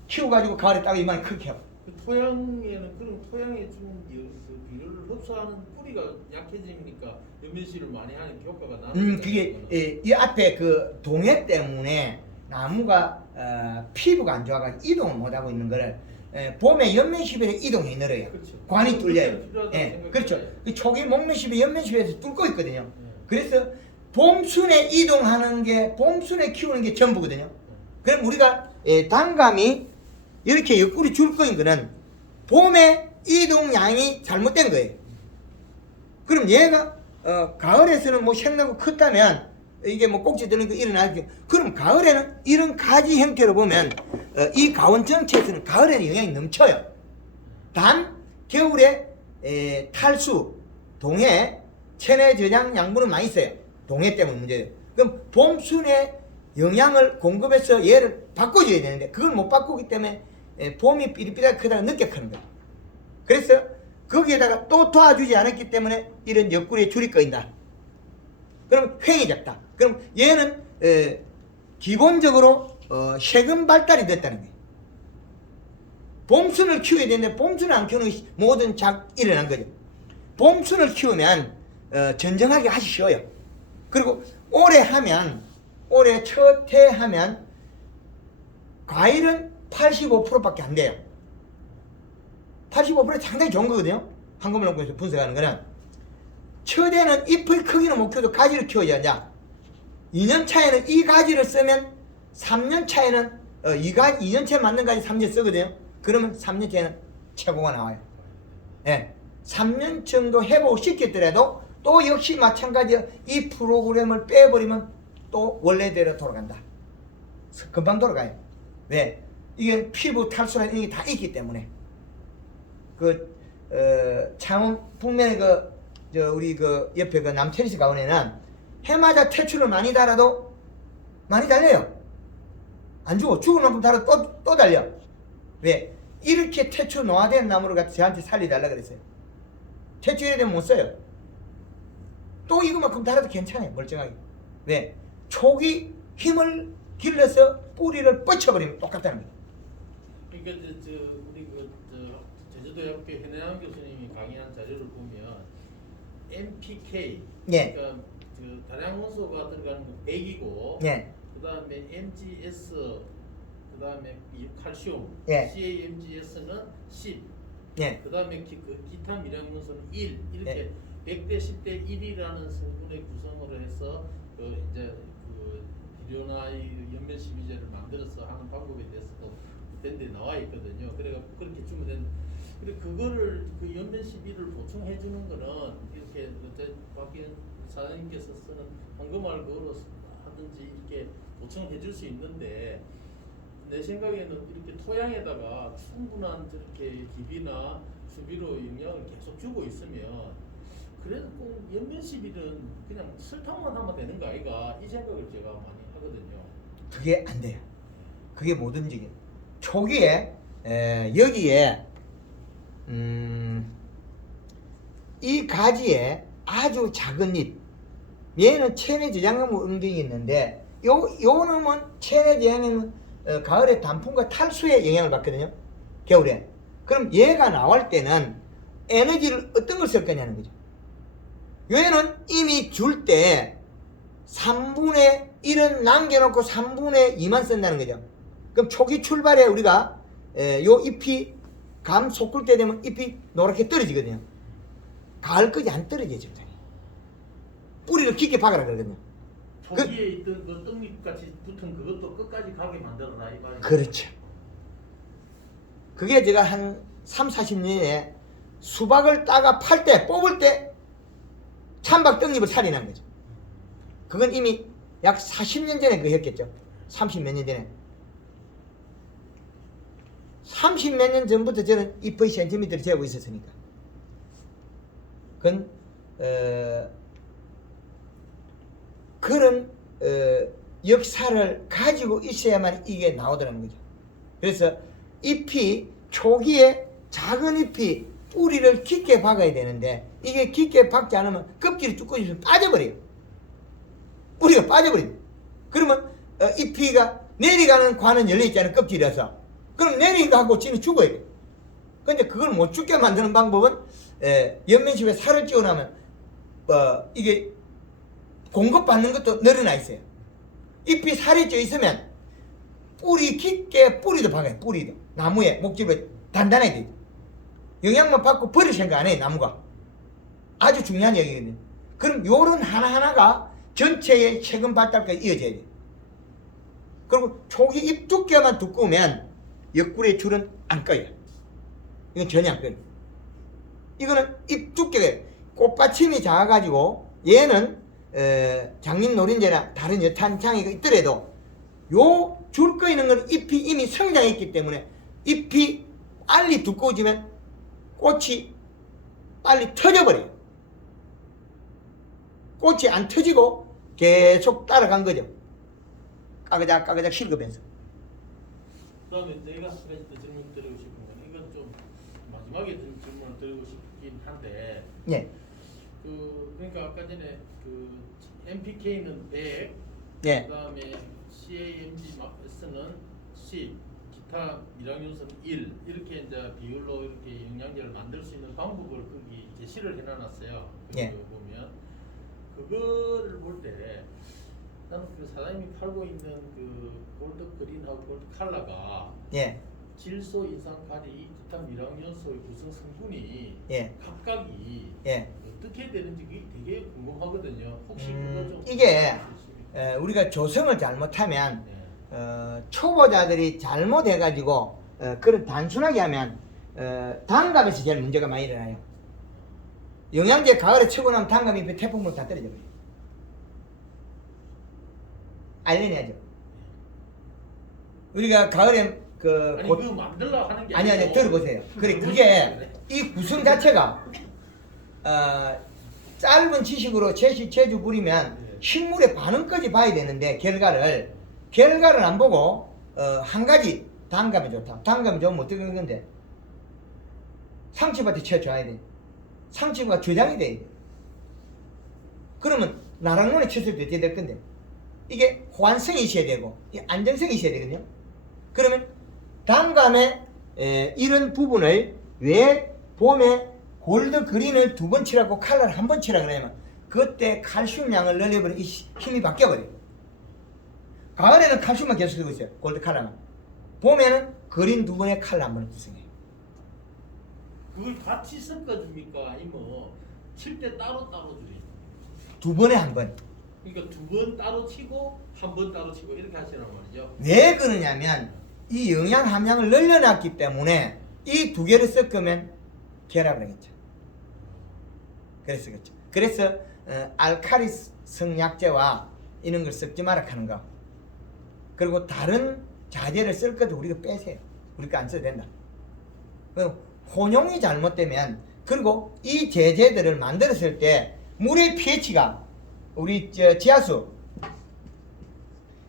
키워가지고 가을에 따고 이만하게 크게 캐고. 그 토양에는 그런 토양에 주는 그 비료를 흡수하는 뿌리가 약해지니까 연면씨를 많이 하는 효과가 나는 그게 이 앞에 그 동해 때문에 나무가 피부가 안 좋아가지고 이동을 못하고 있는 거를 봄에 연면시비에 이동이 늘어요. 그렇죠. 관이 뚫려요. 필요하다고 예, 생각해요. 그렇죠. 이 초기 목면시비 연면시비에서 뚫고 있거든요. 예. 그래서 봄순에 이동하는 게 봄순에 키우는 게 전부거든요. 그럼 우리가 단감이 이렇게 옆구리 줄 거인 거는 봄에 이동량이 잘못된 거예요. 그럼 얘가 가을에서는 뭐 생나고 컸다면 이게 뭐 꼭지 드는 거 일어나죠. 그럼 가을에는 이런 가지 형태로 보면 이 가원 전체에서는 가을에는 영양이 넘쳐요. 단 겨울에 탈수, 동해, 체내 저장 양분은 많이 있어요. 동해 때문에 문제예요. 그럼 봄순에 영양을 공급해서 얘를 바꿔줘야 되는데 그걸 못 바꾸기 때문에 봄이 삐리삐리하게 크다가 늦게 크는 거예요. 그래서 거기에다가 또 도와주지 않았기 때문에 이런 옆구리에 줄이 꺼인다. 그럼 횡이 작다. 그럼 얘는 기본적으로 세금 발달이 됐다는 거예요. 봄순을 키워야 되는데 봄순을 안 키우는 것이 모든 일어난 거죠. 봄순을 키우면 전정하기 아주 쉬워요. 그리고 올해 첫 해 하면 과일은 85%밖에 안 돼요. 85% 상당히 좋은 거거든요. 한국문화공에서 분석하는 거는 첫 해는 잎의 크기는 못 키워도 가지를 키워야 한다. 2년 차에는 이 가지를 쓰면 3년 차에는 2년 차에 맞는 가지 3년 쓰거든요. 그러면 3년 차에는 최고가 나와요. 예. 3년 정도 회복시켰더라도 또 역시 마찬가지로 이 프로그램을 빼버리면 또 원래대로 돌아간다. 금방 돌아가요. 왜? 이게 피부 탈수라는 게 다 있기 때문에. 창원 북면에 우리 옆에 남천리시 가운데는 해마다 퇴출을 많이 달아도 많이 달려요. 안 죽어. 죽은 만큼 달아도 또 달려. 왜? 이렇게 퇴출 노화된 나무를 갖다 저한테 살려달라 그랬어요. 퇴출이 되면 못 써요. 또 이거만큼 달아도 괜찮아요. 멀쩡하게. 왜? 초기 힘을 길러서 뿌리를 뻗쳐버리면 똑같다는 거예요. 그러니까 우리 제주도협회 hen혜남 교수님이 강의한 자료를 보면 NPK, 예. 그러니까 다량 원소가 들어가는 거 100이고, 예. 그 다음에 MGS, 그 다음에 칼슘, 예. CAMGS는 10, 예. 그 다음에 기타 미량 원소는 1, 이렇게 100대 10대 1이라는 성분의 구성으로 해서 이제 비료나 연면 시비제를 만들어서 하는 방법에 대해서도 밴드에 나와 있거든요. 그래가 그렇게 주면 되는. 그리고 그거를 그 연면 시비를 보충해 주는 거는 이렇게 밖에 사장님께서 쓰는 황금알 그거로 하든지 이렇게 보충해 줄 수 있는데 내 생각에는 이렇게 토양에다가 충분한 저렇게 DB나 수비로 영향을 계속 주고 있으면 그래도 꼭 연면시비는 그냥 설탕만 하면 되는 거 아이가 이 생각을 제가 많이 하거든요. 그게 안 돼요. 그게 못 움직여. 초기에 여기에 이 가지에 아주 작은 잎, 얘는 체내 저장염 음경이 있는데 요 놈은 체내 저장염은 가을에 단풍과 탈수에 영향을 받거든요. 겨울에. 그럼 얘가 나올 때는 에너지를 어떤 걸 쓸 거냐는 거죠. 얘는 이미 줄 때 3분의 1은 남겨놓고 3분의 2만 쓴다는 거죠. 그럼 초기 출발에 우리가 요 잎이 감 솟을 때 되면 잎이 노랗게 떨어지거든요. 가을까지 안 떨어져요, 정상이. 뿌리를 깊게 박아라 그러거든요. 초기에 있던 그 떡잎같이 붙은 그것도 끝까지 가게 만들어라 이 말이죠. 그렇죠. 그게 제가 한 3, 40년에 수박을 따가 팔 때, 뽑을 때 찬박 떡잎을 살인한 거죠. 그건 이미 약 40년 전에 그거 했겠죠. 30 몇 년 전에. 30 몇 년 전부터 저는 잎의 센티미터를 재고 있었으니까. 그건 그런 역사를 가지고 있어야만 이게 나오더라는 거죠. 그래서 잎이 초기에 작은 잎이 뿌리를 깊게 박아야 되는데 이게 깊게 박지 않으면 껍질이 두꺼워지면 빠져버려요. 뿌리가 빠져버려요. 그러면 잎이가 내려가는 관은 열려있잖아요. 껍질이라서. 그럼 내려가고 지는 죽어야 돼요. 근데 그걸 못 죽게 만드는 방법은 연면십에 살을 찌워놓으면 이게 공급받는 것도 늘어나 있어요. 잎이 살이 쪄 있으면 뿌리 깊게 뿌리도 박아요. 뿌리도. 나무에 목줄에 단단하게 돼요. 영양만 받고 버릴 생각 안 해요. 나무가. 아주 중요한 얘기거든요. 그럼 요런 하나하나가 전체의 세금 발달까지 이어져야 돼요. 그리고 초기 잎 두께만 두꺼우면 옆구리의 줄은 안 꺼요. 이건 전혀 안 꺼요. 이거는 잎 두께가 꽃받침이 작아가지고 얘는 장님노린재나 다른 여탄창이가 있더라도 요 줄 꺼있는 건 잎이 이미 성장했기 때문에 잎이 빨리 두꺼워지면 꽃이 빨리 터져버려요. 꽃이 안 터지고 계속 따라간 거죠. 까그작 까그작 실급해서. 그다음에 내가 한 가지 더 질문 드리고 싶은 건 이건 좀 마지막에 질문을 드리고 싶긴 한데 예. 그러니까 아까 전에 그 NPK는 100, 예. 그다음에 CAMGS는 10, 기타 미량연소는 1 이렇게 이제 비율로 이렇게 영양제를 만들 수 있는 방법을 거기 제시를 해놔놨어요. 예. 보면 그거를 볼 때 나는 그 사장님이 팔고 있는 그 골드 그린하고 골드 칼라가 예. 질소, 인산가리, 기타 미량연소의 구성 성분이 예. 각각이 예. 어떻게 되는지 그게 되게 궁금하거든요. 혹시 그거 좀 이게 알려주시겠어요? 우리가 조성을 잘못하면 네. 초보자들이 잘못해가지고 그런 단순하게 하면 단감에서 제일 문제가 많이 일어나요. 영양제 가을에 치고 나면 단감이 잎에 태풍으로 다 떨어져 버려요. 알려내야죠. 우리가 가을에 아니 그거 만들라 하는 게 아니 아니고 들어보세요. 그래 그게 이 구성 자체가 짧은 지식으로 제주 부리면 식물의 반응까지 봐야 되는데 결과를 안 보고 한 가지 단감이 좋다. 단감이 좋으면 어떻게 하는 건데 상추밭에 채워줘야 돼. 상추가 저장이 돼야 돼. 그러면 나랑눈에 쳤을 때 어떻게 될 건데 이게 호환성이 있어야 되고 안정성이 있어야 되거든요. 그러면 단감의 이런 부분을 왜 봄에 골드 그린을 2번 칠하고 칼라를 1번 치라 그러냐면 그때 칼슘 양을 늘려버리면 이 힘이 바뀌어버려요. 가을에는 칼슘만 계속 쓰고 있어요. 골드 칼라만. 봄에는 그린 2번에 칼라 1번을 구성해요. 그걸 같이 섞어줍니까? 아니면 칠 때 따로따로 줄이 2번에 1번. 그러니까 2번 따로 치고 1번 따로 치고 이렇게 하시란 말이죠. 왜 그러냐면 이 영양 함량을 늘려놨기 때문에 이 2개를 섞으면 결합을 하겠죠. 그래서 그렇죠. 그래서 알칼리성 약제와 이런 걸 섞지 마라 하는 거. 그리고 다른 자재를 쓸 것도 우리가 빼세요. 우리가 안 써도 된다. 혼용이 잘못되면, 그리고 이 제재들을 만들었을 때 물의 pH가 우리 지하수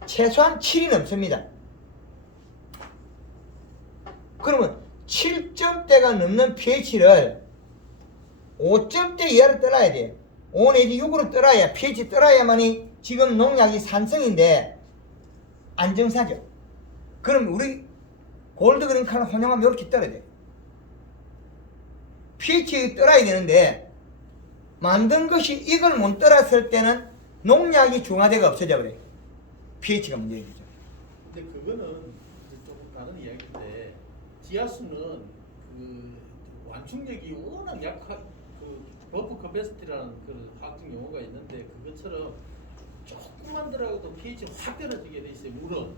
최소한 7이 넘습니다. 그러면 7점대가 넘는 pH를 5점대 이하로 떠나야 돼. 5 내지 6으로 떠나야, pH 떠나야만이 지금 농약이 산성인데 안정사죠. 그럼 우리 골드그린 칼을 혼용하면 이렇게 떨어야 돼. pH 떠나야 되는데 만든 것이 이걸 못 떠났을 때는 농약이 중화대가 없어져 버려요. pH가 문제인 거죠. 근데 그거는 이제 조금 다른 이야기인데 지하수는 그 완충력이 워낙 약한 그 버프 커패시티라는 그 화학적 용어가 있는데 그것처럼 조금만 들어가도 pH가 확 떨어지게 돼 있어요. 물은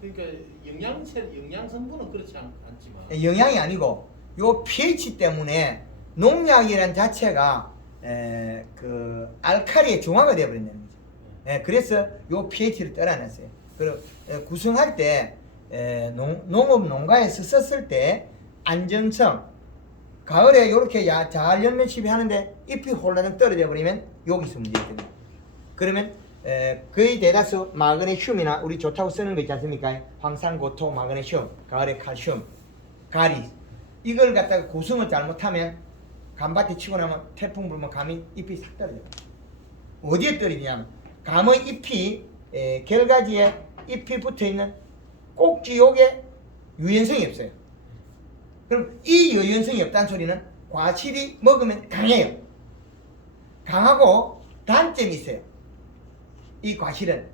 그러니까 영양 성분은 그렇지 않지만 영양이 아니고 요 pH 때문에 농약이란 자체가 그 알칼리의 중화가 되어버린다는 거죠. 그래서 요 pH를 떠나놨어요. 그리고 구성할 때 농업 농가에서 썼을 때 안정성, 가을에 이렇게 잘 연면 시비하는데 잎이 홀라당 떨어져 버리면 여기서 문제거든요. 그러면 거의 대다수 마그네슘이나 우리 좋다고 쓰는 거 있지 않습니까? 황산고토, 마그네슘, 가을에 칼슘, 가리, 이걸 갖다가 구성을 잘못하면 감밭에 치고 나면 태풍 불면 감이 잎이 싹 떨어져요. 어디에 떨어지냐면 감의 잎이 결가지에 잎이 붙어있는 꼭지 요게 유연성이 없어요. 그럼 이 유연성이 없다는 소리는 과실이 먹으면 강해요. 강하고 단점이 있어요. 이 과실은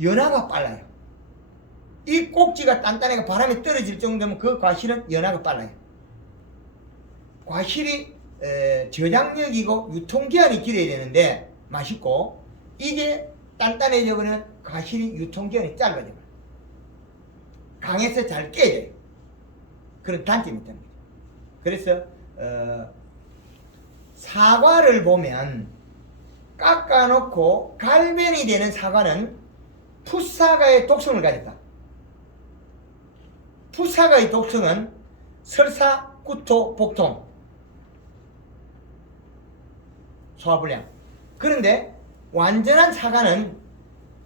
연화가 빨라요. 이 꼭지가 단단하게 바람에 떨어질 정도면 그 과실은 연화가 빨라요. 과실이 저장력이고 유통기한이 길어야 되는데 맛있고, 이게 단단해져 버리면 과실이 유통기한이 짧아져 버려요. 강해서 잘 깨져요. 그런 단점이 있다는 거죠. 그래서 사과를 보면 깎아놓고 갈변이 되는 사과는 풋사과의 독성을 가졌다. 풋사과의 독성은 설사, 구토, 복통, 소화불량. 그런데 완전한 사과는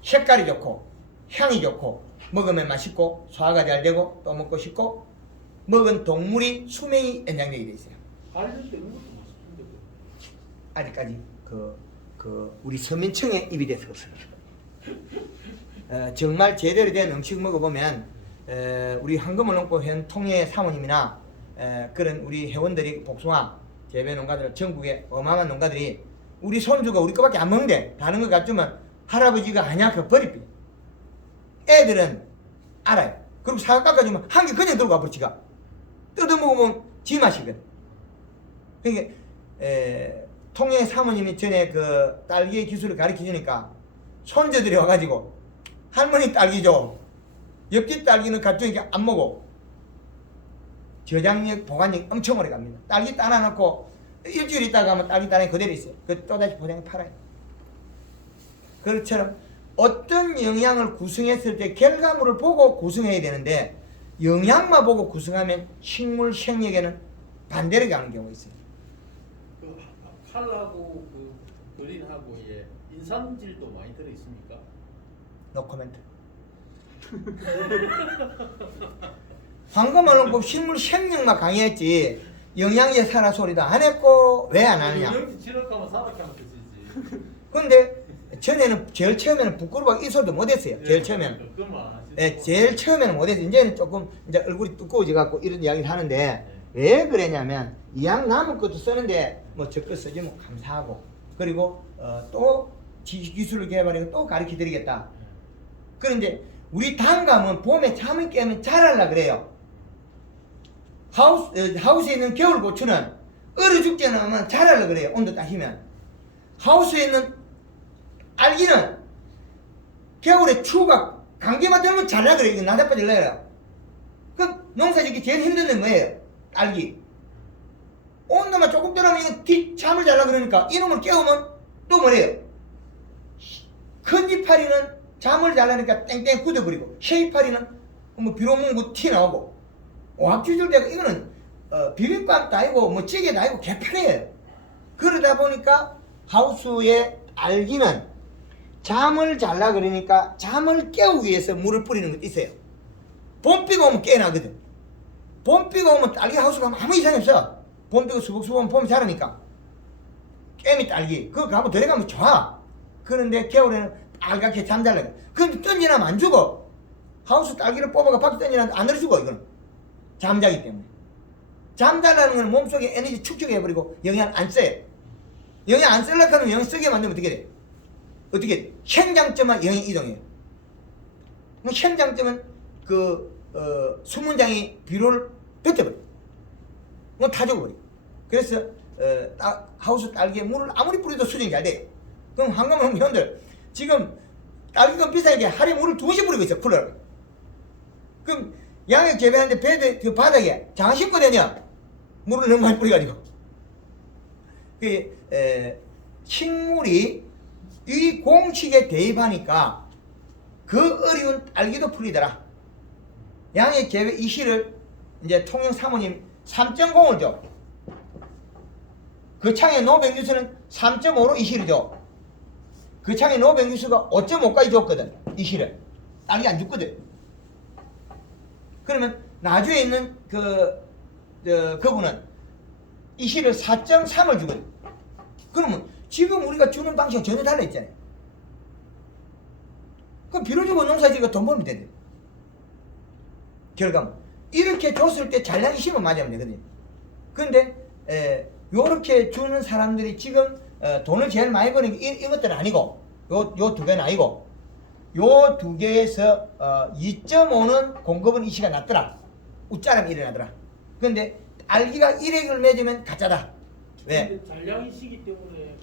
색깔이 좋고 향이 좋고 먹으면 맛있고 소화가 잘 되고 또 먹고 싶고 먹은 동물이 수명이 연장되게 돼 있어요. 관련 되는 것도 맛있는데 아직까지 우리 서민층에 입이 돼서 없습니다. 정말 제대로 된 음식 먹어보면 우리 황금을농법 현 통해 사모님이나 그런 우리 회원들이 복숭아 재배 농가들, 전국에 어마어마한 농가들이 우리 손주가 우리 거밖에 안 먹는데 다른 거 갖주면 할아버지가 하냐 그 버리피. 애들은 알아요. 그리고 사과 깎아주면 한 개 그냥 들고 가버려. 지가 뜯어먹으면 지 맛이거든. 그러니까 통해 사모님이 전에 그 딸기의 기술을 가르쳐주니까 손자들이 와가지고 할머니 딸기 줘. 옆집 딸기는 갑자기 안 먹어. 저장력, 보관력 엄청 오래 갑니다. 딸기 따놔놓고 일주일 있다가 하면 딸기 따내 그대로 있어요. 그 또다시 포장해 팔아요. 그것처럼 어떤 영양을 구성했을 때 결과물을 보고 구성해야 되는데 영양만 보고 구성하면 식물 생력에는 반대로 가는 경우가 있어요. 그 칼하고 그 그린하고 예 인산질도 많이 들어 있습니까? 노코멘트. 황금언론법 식물 생력만 강의했지 영양제 사라 소리도 안 했고 왜 안 하느냐. 영양제 지력하면 사락하면 되지. 근데 전에는 제일 처음에는 부끄러워 이 소리도 못했어요. 제일 처음에는. 제일 처음에는 못했어요. 이제는 조금 이제 얼굴이 두꺼워져 갖고 이런 이야기를 하는데 왜 그랬냐면 이왕 남은 것도 쓰는데 뭐 저거 써주면 감사하고 그리고 또 기술을 개발해서 또 가르쳐 드리겠다. 그런데 우리 단감은 봄에 잠을 깨면 자라려 그래요. 하우스에 있는 겨울 고추는 얼어 죽지 않으면 자라려 그래요. 온도 따시면. 하우스에 있는 알기는 겨울에 추우가 감기만 들면 자라 그래요. 이거 나자빠질라 그래요. 그럼 농사짓기 제일 힘든 건 뭐예요? 알기. 온도만 조금 떨어지면 이거 잠을 자라 그러니까 이놈을 깨우면 또 뭐래요? 큰 이파리는 잠을 자려니까 땡땡 굳어버리고 새 이파리는 뭐 비로문구 티 나오고 오합지졸 되고 이거는 비빔밥도 아니고 뭐 찌개도 아니고 개편해요. 그러다 보니까 하우스의 알기는 잠을 잘라 그러니까 잠을 깨우기 위해서 물을 뿌리는 것도 있어요. 봄비가 오면 깨어나거든. 봄비가 오면 딸기 하우스 가면 아무 이상이 없어. 봄비가 수북수북 봄이 자라니까. 깨미 딸기. 그거 가면 들어가면 좋아. 그런데 겨울에는 빨갛게 잠잘라. 그럼 던지나면 안 죽어. 하우스 딸기를 뽑아가 밖에 던지나면 안 죽어, 이거는. 잠자기 때문에. 잠자라는 건 몸속에 에너지 축적해버리고 영양 안 써요. 영양 안 쓰려고 하면 영양 쓰게 만들면 어떻게 돼? 어떻게 돼? 현장점만 영양 이동해요. 현장점은 수문장이 비료를 뱉어버려. 다 죽어버려. 그래서 하우스 딸기에 물을 아무리 뿌려도 수정이 잘 돼. 그럼 한가면 형들 지금 딸기가 비싸게 하루에 물을 2번씩 뿌리고 있어, 쿨러를. 그럼 양액 재배하는데 배드 그 바닥에 장식고 되냐? 물을 너무 많이 뿌려가지고. 식물이 이 공식에 대입하니까 그 어려운 딸기도 풀리더라. 양액 재배 이 시를 이제 통영 사모님 3.0을 줘. 그 창에 노백뉴스는 3.5로 이 시를 줘. 그 창에 노백뉴스가 5.5까지 줬거든. 이 시를. 딸기 안 죽거든. 그러면 나주에 있는 그분은 이 시를 4.3을 주거든. 그러면 지금 우리가 주는 방식은 전혀 달라 있잖아요. 그럼 비료 주고 농사지가 돈 벌면 되는데. 결과는 이렇게 줬을 때 잘량이 심으면 맞으면 되거든요. 근데 요렇게 주는 사람들이 지금 돈을 제일 많이 버는 게 이것들은 아니고 요 2개는 아니고 요 2개에서 2.5는 공급은 이 시가 낮더라. 웃자람이 일어나더라. 근데 딸기가 1액을 맺으면 가짜다. 왜? 근데 잔량이 시기 때문에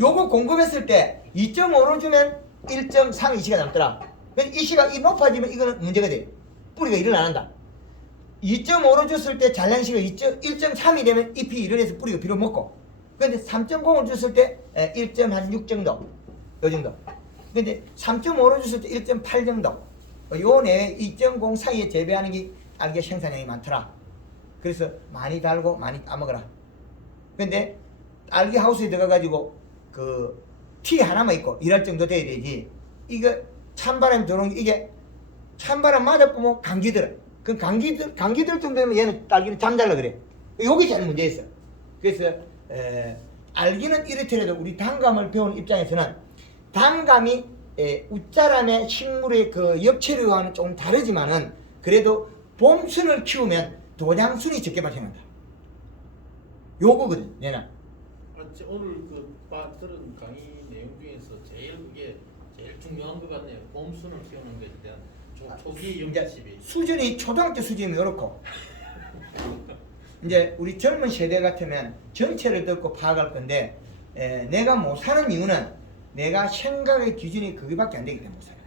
요거 공급했을 때 2.5로 주면 1.3 이 시가 남더라. 그래서 이 시가 높아지면 이거는 문제가 돼. 뿌리가 일을 안 한다. 2.5로 줬을 때 잔량시가 1.3이 되면 잎이 일어나서 뿌리가 비료 먹고, 근데 3.0을 줬을 때 1.6 정도, 요 정도. 근데 3.5로 줬을 때 1.8 정도. 요 내에 2.0 사이에 재배하는 게 딸기 생산량이 많더라. 그래서 많이 달고 많이 따먹어라. 근데 딸기 하우스에 들어가가지고 그 티 하나만 있고 일할 정도 돼야 되지. 이거 찬바람이 들어오는 게 이게 찬바람 맞아보면 감기 들어. 그럼 감기 들 정도면 얘는 딸기는 잠잘라 그래. 요게 제일 문제였어. 그래서 알기는 이렇더라도 우리 단감을 배우는 입장에서는 단감이 웃자람의 식물의 그 엽체류와는 조금 다르지만은 그래도 봄순을 키우면 도장순이 적게 발생한다. 요거거든, 얘는. 오늘 들은 강의 내용 중에서 제일 중요한 것 같네요. 봄순을 키우는 것에 대한 초기 연습이. 수준이 초등학교 수준이면 이렇고 이제 우리 젊은 세대 같으면 전체를 듣고 파악할 건데 내가 못 사는 이유는 내가 생각의 기준이 그게밖에 안 되기 때문에 못 살아요.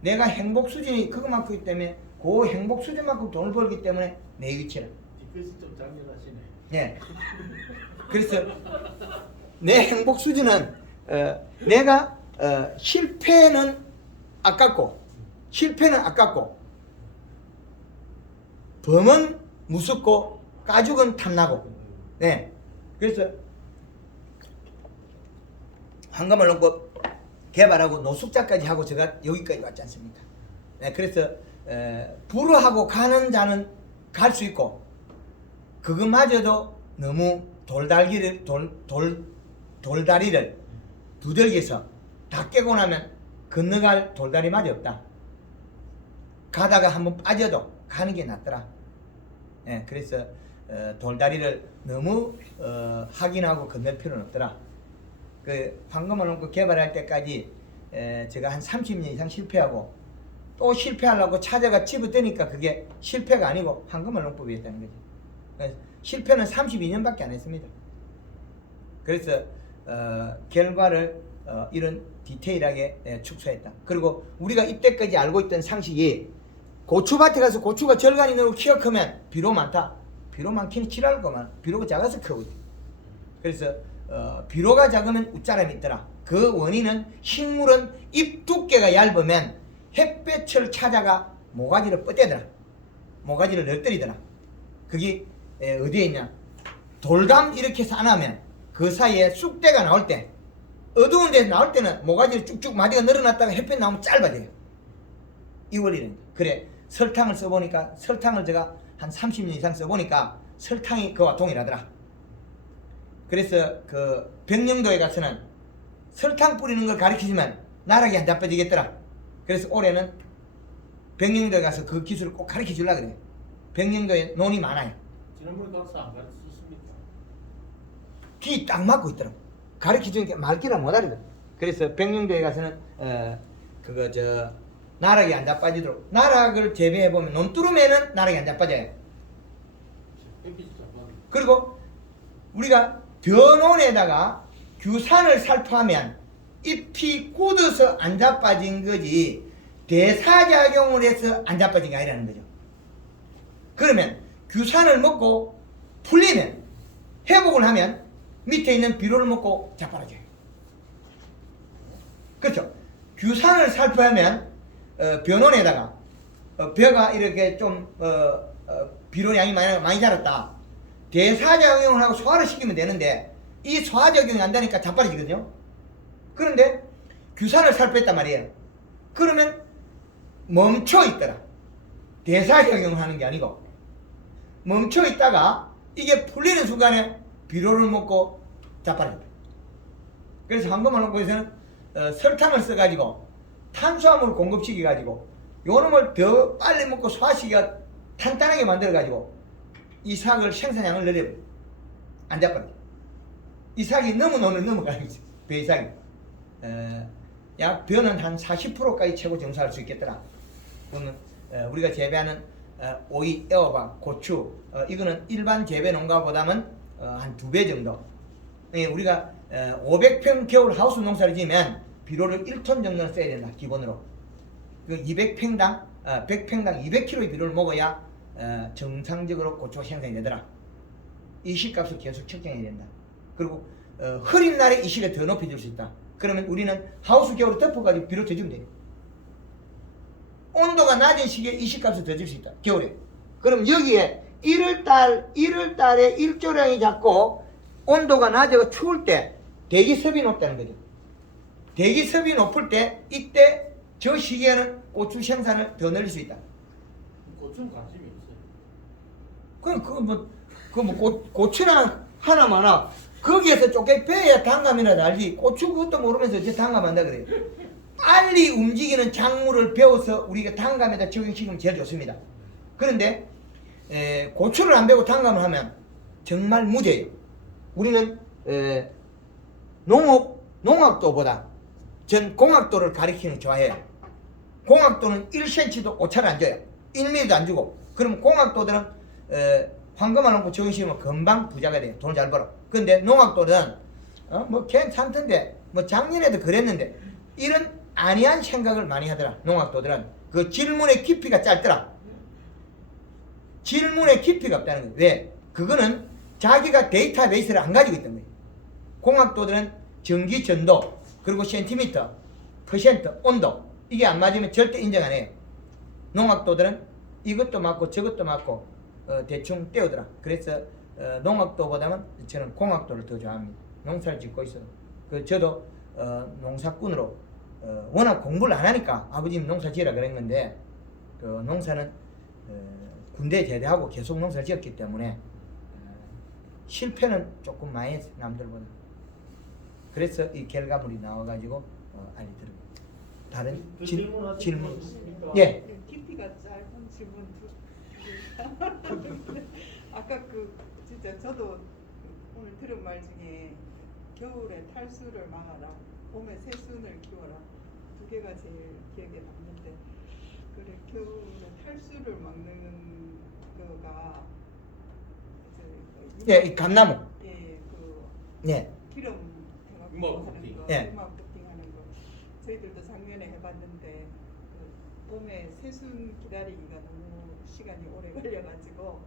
내가 행복 수준이 그것만큼 있기 때문에 그 행복 수준만큼 돈을 벌기 때문에 내 위치를. 뒷끝이 좀 장렬하시네. 네. 그래서 내 행복 수준은 내가 실패는 아깝고 범은 무섭고 가죽은 탐나고. 네. 그래서 한가말 놓고 개발하고 노숙자까지 하고 제가 여기까지 왔지 않습니까? 네. 그래서 불허하고 가는 자는 갈 수 있고 그것마저도 너무 돌다리를 두들겨서 다 깨고 나면 건너갈 돌다리마저 없다. 가다가 한번 빠져도 가는 게 낫더라. 예, 그래서 돌다리를 너무 확인하고 건널 필요는 없더라. 그 황금을 놓고 개발할 때까지 제가 한 30년 이상 실패하고 또 실패하려고 찾아가 집어드니까 그게 실패가 아니고 황금을 농법이었다는 거지. 실패는 32년밖에 안 했습니다. 그래서 결과를 이런 디테일하게 축소했다. 그리고 우리가 이때까지 알고 있던 상식이 고추밭에 가서 고추가 절간이 늘고 키가 크면 비료 많다. 비료 많기는 지랄 거만. 비료가 작아서 크거든. 그래서 비료가 작으면 웃자람이 있더라. 그 원인은 식물은 잎 두께가 얇으면 햇볕을 찾아가 모가지를 뻗대더라. 모가지를 늘뜨리더라. 그게 어디에 있냐? 돌감 이렇게 해서 안 하면 그 사이에 쑥대가 나올 때 어두운 데서 나올 때는 모가지를 쭉쭉 마디가 늘어났다가 햇볕 나오면 짧아져요. 이 원리는. 그래 설탕을 써보니까 설탕을 제가 한 30년 이상 써보니까 설탕이 그와 동일하더라. 그래서 그 백령도에 가서는 설탕 뿌리는 걸 가르치지만 나락이 안 자빠지겠더라. 그래서 올해는 백령도에 가서 그 기술을 꼭 가르쳐 주려고 그래요. 백령도에 논이 많아요. 지난번에 가서 안 가르쳤습니까? 귀 딱 막고 있더라고. 가르쳐 주니까 말귀를 못 알아듣어. 그래서 백령도에 가서는 그거 저 나락이 안 자빠지도록 나락을 재배해 보면 논두름에는 나락이 안 자빠져요. 햇빛이 잡아는. 그리고 우리가 벼논에다가 규산을 살포하면 잎이 굳어서 안 자빠진 거지 대사작용을 해서 안 자빠진 게 아니라는 거죠. 그러면 규산을 먹고 풀리면 회복을 하면 밑에 있는 비료를 먹고 자빠져요. 그렇죠. 규산을 살포하면 벼논에다가 벼가 이렇게 좀 비료량이 많이 자랐다. 대사작용을 하고 소화를 시키면 되는데 이 소화작용이 안 되니까 자빠지거든요. 그런데 규산을 살포했단 말이에요. 그러면 멈춰 있더라. 대사작용을 하는 게 아니고 멈춰 있다가 이게 풀리는 순간에 비료를 먹고 자빠집니다. 그래서 황금알롱고에서는 설탕을 써가지고 탄수화물을 공급시켜가지고 요놈을 더 빨리 먹고 소화시키가 탄탄하게 만들어가지고 이 사학을 생산량을 늘려요. 안 자빠져. 이 사학이 넘어가는 거지. 벼 이삭이. 약 벼는 한 40%까지 최고 정수할 수 있겠더라. 그러면 우리가 재배하는 오이, 애호박, 고추 이거는 일반 재배 농가보다는 한 2배 정도. 우리가 500평 겨울 하우스 농사를 지으면 비료를 1톤 정도는 써야 된다. 기본으로. 200평당 100평당 200kg의 비료를 먹어야 정상적으로 고추가 생산이 되더라. 이 시값을 계속 측정해야 된다. 그리고 흐린 날에 이 시를 더 높여줄 수 있다. 그러면 우리는 하우스 겨울을 덮어가지고 비료 더 주면 돼요. 온도가 낮은 시기에 이 시값을 더 줄 수 있다. 겨울에. 그럼 여기에 1월달에 일조량이 작고 온도가 낮아서 추울 때 대기습이 높다는 거죠. 대기습이 높을 때 이때 저 시기에는 고추 생산을 더 늘릴 수 있다. 고추는 관심이 없어요. 그럼 고추나 하나마나 거기에서 쪼개 빼야 단감이라도 알지. 고추 그것도 모르면서 어째 단감한다 그래요. 빨리 움직이는 작물을 배워서 우리가 단감에다 적용시키면 제일 좋습니다. 그런데 고추를 안 배우고 단감을 하면 정말 무죄예요. 우리는 농학도보다 전 공학도를 가리키는 게 좋아해요. 공학도는 1cm도 오차를 안 줘요. 1mm도 안 주고. 그러면 공학도들은 황금알롱고 적용시키면 금방 부자가 돼요. 돈을 잘 벌어. 근데 농학도는 뭐 괜찮던데 뭐 작년에도 그랬는데 이런 아니한 생각을 많이 하더라. 농학도들은 그 질문의 깊이가 짧더라. 질문의 깊이가 없다는 거예요. 왜? 그거는 자기가 데이터베이스를 안 가지고 있던 거예요. 공학도들은 전기 전도 그리고 센티미터, 퍼센트, 온도 이게 안 맞으면 절대 인정 안 해요. 농학도들은 이것도 맞고 저것도 맞고 대충 떼우더라. 그래서 농학도보다는 저는 공학도를 더 좋아합니다. 농사를 짓고 있어도 저도 농사꾼으로 워낙 공부를 안 하니까 아버님 농사 지으라 그런 건데 그 농사는 군대 제대하고 계속 농사를 지었기 때문에 실패는 조금 많이 했어요. 남들보다. 그래서 이 결과물이 나와가지고 알려드립니다. 다른 질문. 예. 깊이가 짧은 질문 아까 진짜 저도 오늘 들은 말 중에 겨울에 탈수를 막아라, 봄에 새순을 키워라 두 개가 제일 기억에 남는데 그래 겨울에 탈수를 막는 거가 예, 이 감나무. 예, 예. 기름 유막 하는 코팅. 거, 예. 유막 코팅하는 거 저희들도 작년에 해봤는데 봄에 새순 기다리기가 너무 시간이 오래 걸려가지고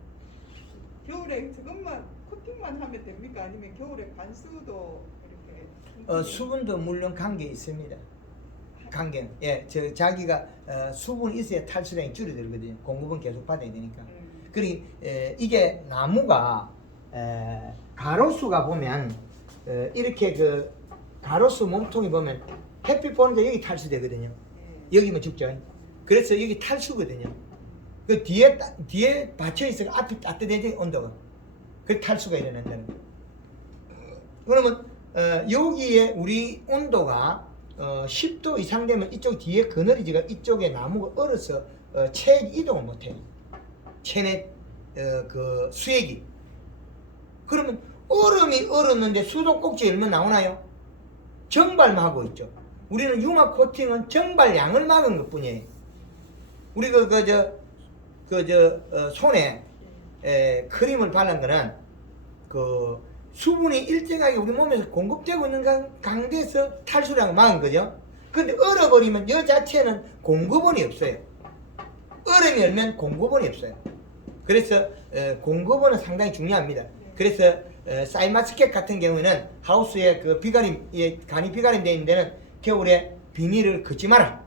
겨울에 저것만 코팅만 하면 됩니까? 아니면 겨울에 관수도 이렇게 수분도 물론 관계 있습니다. 관계는 자기가 수분이 있어야 탈수량이 줄어들거든요. 공급은 계속 받아야 되니까. 그리 이게 나무가 가로수가 보면 이렇게 그 가로수 몸통이 보면 햇빛 보는데 여기 탈수되거든요. 여기면 죽죠. 그래서 여기 탈수거든요. 그 뒤에 받쳐 있어 앞이 따뜻해져 온도가. 그 탈수가 일어난다는 거예요. 그러면 여기에 우리 온도가 10도 이상 되면 이쪽 뒤에 그늘이지가 이쪽에 나무가 얼어서 체액 이동을 못해요. 체내 그 수액이. 그러면 얼음이 얼었는데 수도꼭지 열면 나오나요? 정발만 하고 있죠. 우리는 융합 코팅은 정발량을 막은 것 뿐이에요. 우리 손에 크림을 바른 거는 그 수분이 일정하게 우리 몸에서 공급되고 있는 강대에서 탈수량을 막은 거죠. 근데 얼어버리면 여 자체는 공급원이 없어요. 얼음이 열면 공급원이 없어요. 그래서 공급원은 상당히 중요합니다. 그래서 사이마스켓 같은 경우에는 하우스에 그 비가림, 간이 비가림 되어 있는 데는 겨울에 비닐을 걷지 마라.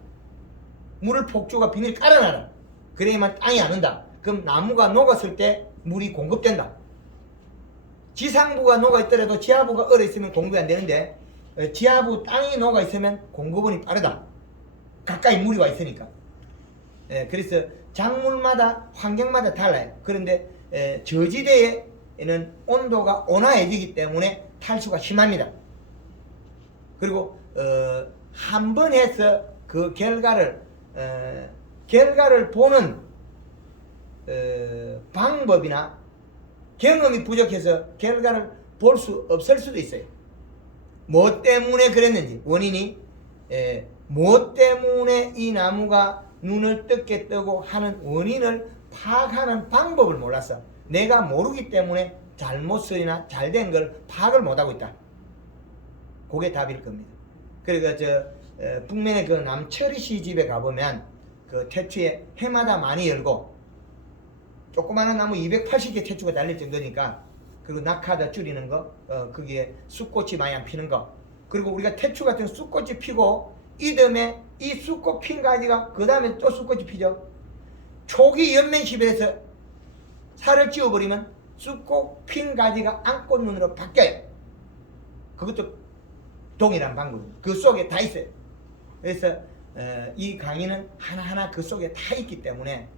물을 폭주가 비닐 깔아놔라. 그래야만 땅이 안 온다. 그럼 나무가 녹았을 때 물이 공급된다. 지상부가 녹아있더라도 지하부가 얼어있으면 공급이 안 되는데 지하부 땅이 녹아있으면 공급원이 빠르다. 가까이 물이 와 있으니까. 그래서 작물마다 환경마다 달라요. 그런데 저지대에는 온도가 온화해지기 때문에 탈수가 심합니다. 그리고 한 번 해서 그 결과를 보는 방법이나 경험이 부족해서 결과를 볼 수 없을 수도 있어요. 뭐 때문에 그랬는지 원인이 뭐 때문에 이 나무가 눈을 뜨게 뜨고 하는 원인을 파악하는 방법을 몰랐어. 내가 모르기 때문에 잘못이나 잘된 걸 파악을 못하고 있다. 그게 답일 겁니다. 그러니까 북면의 그 남철이 씨 집에 가보면 그 태추에 해마다 많이 열고 조그마한 나무 280개 태추가 달릴 정도니까, 그리고 낙하다 줄이는 거, 거기에 쑥꽃이 많이 안 피는 거, 그리고 우리가 태추 같은 쑥꽃이 피고 이듬해 이 쑥꽃 핀 가지가 그 다음에 또 쑥꽃이 피죠. 초기 연면십에서 살을 찌워버리면 쑥꽃 핀 가지가 안꽃눈으로 바뀌어요. 그것도 동일한 방법입니다. 그 속에 다 있어요. 그래서 이 강의는 하나하나 그 속에 다 있기 때문에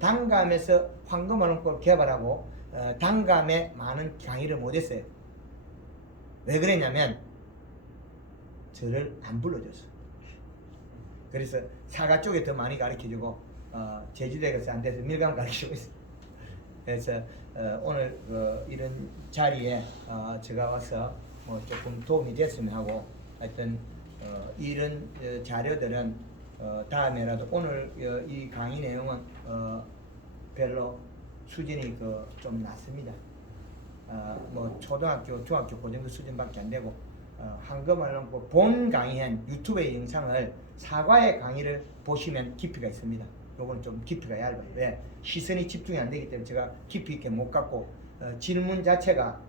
단감에서 황금언론골 개발하고 단감에 많은 강의를 못했어요. 왜 그랬냐면 저를 안 불러줬어. 그래서 사과 쪽에 더 많이 가르쳐주고 제주도에 가서 안 돼서 밀감 가르치고 있어요. 그래서 오늘 이런 자리에 제가 와서 뭐 조금 도움이 됐으면 하고, 하여튼 이런 자료들은 다음에라도, 오늘 이 강의 내용은 별로 수준이 좀 낮습니다. 뭐 초등학교, 중학교 그 정도 수준밖에 안 되고, 황금언론골 본 강의한 유튜브의 영상을 사과의 강의를 보시면 깊이가 있습니다. 요거는 좀 깊이가 얇아요. 왜? 시선이 집중이 안 되기 때문에 제가 깊이 있게 못 갖고 질문 자체가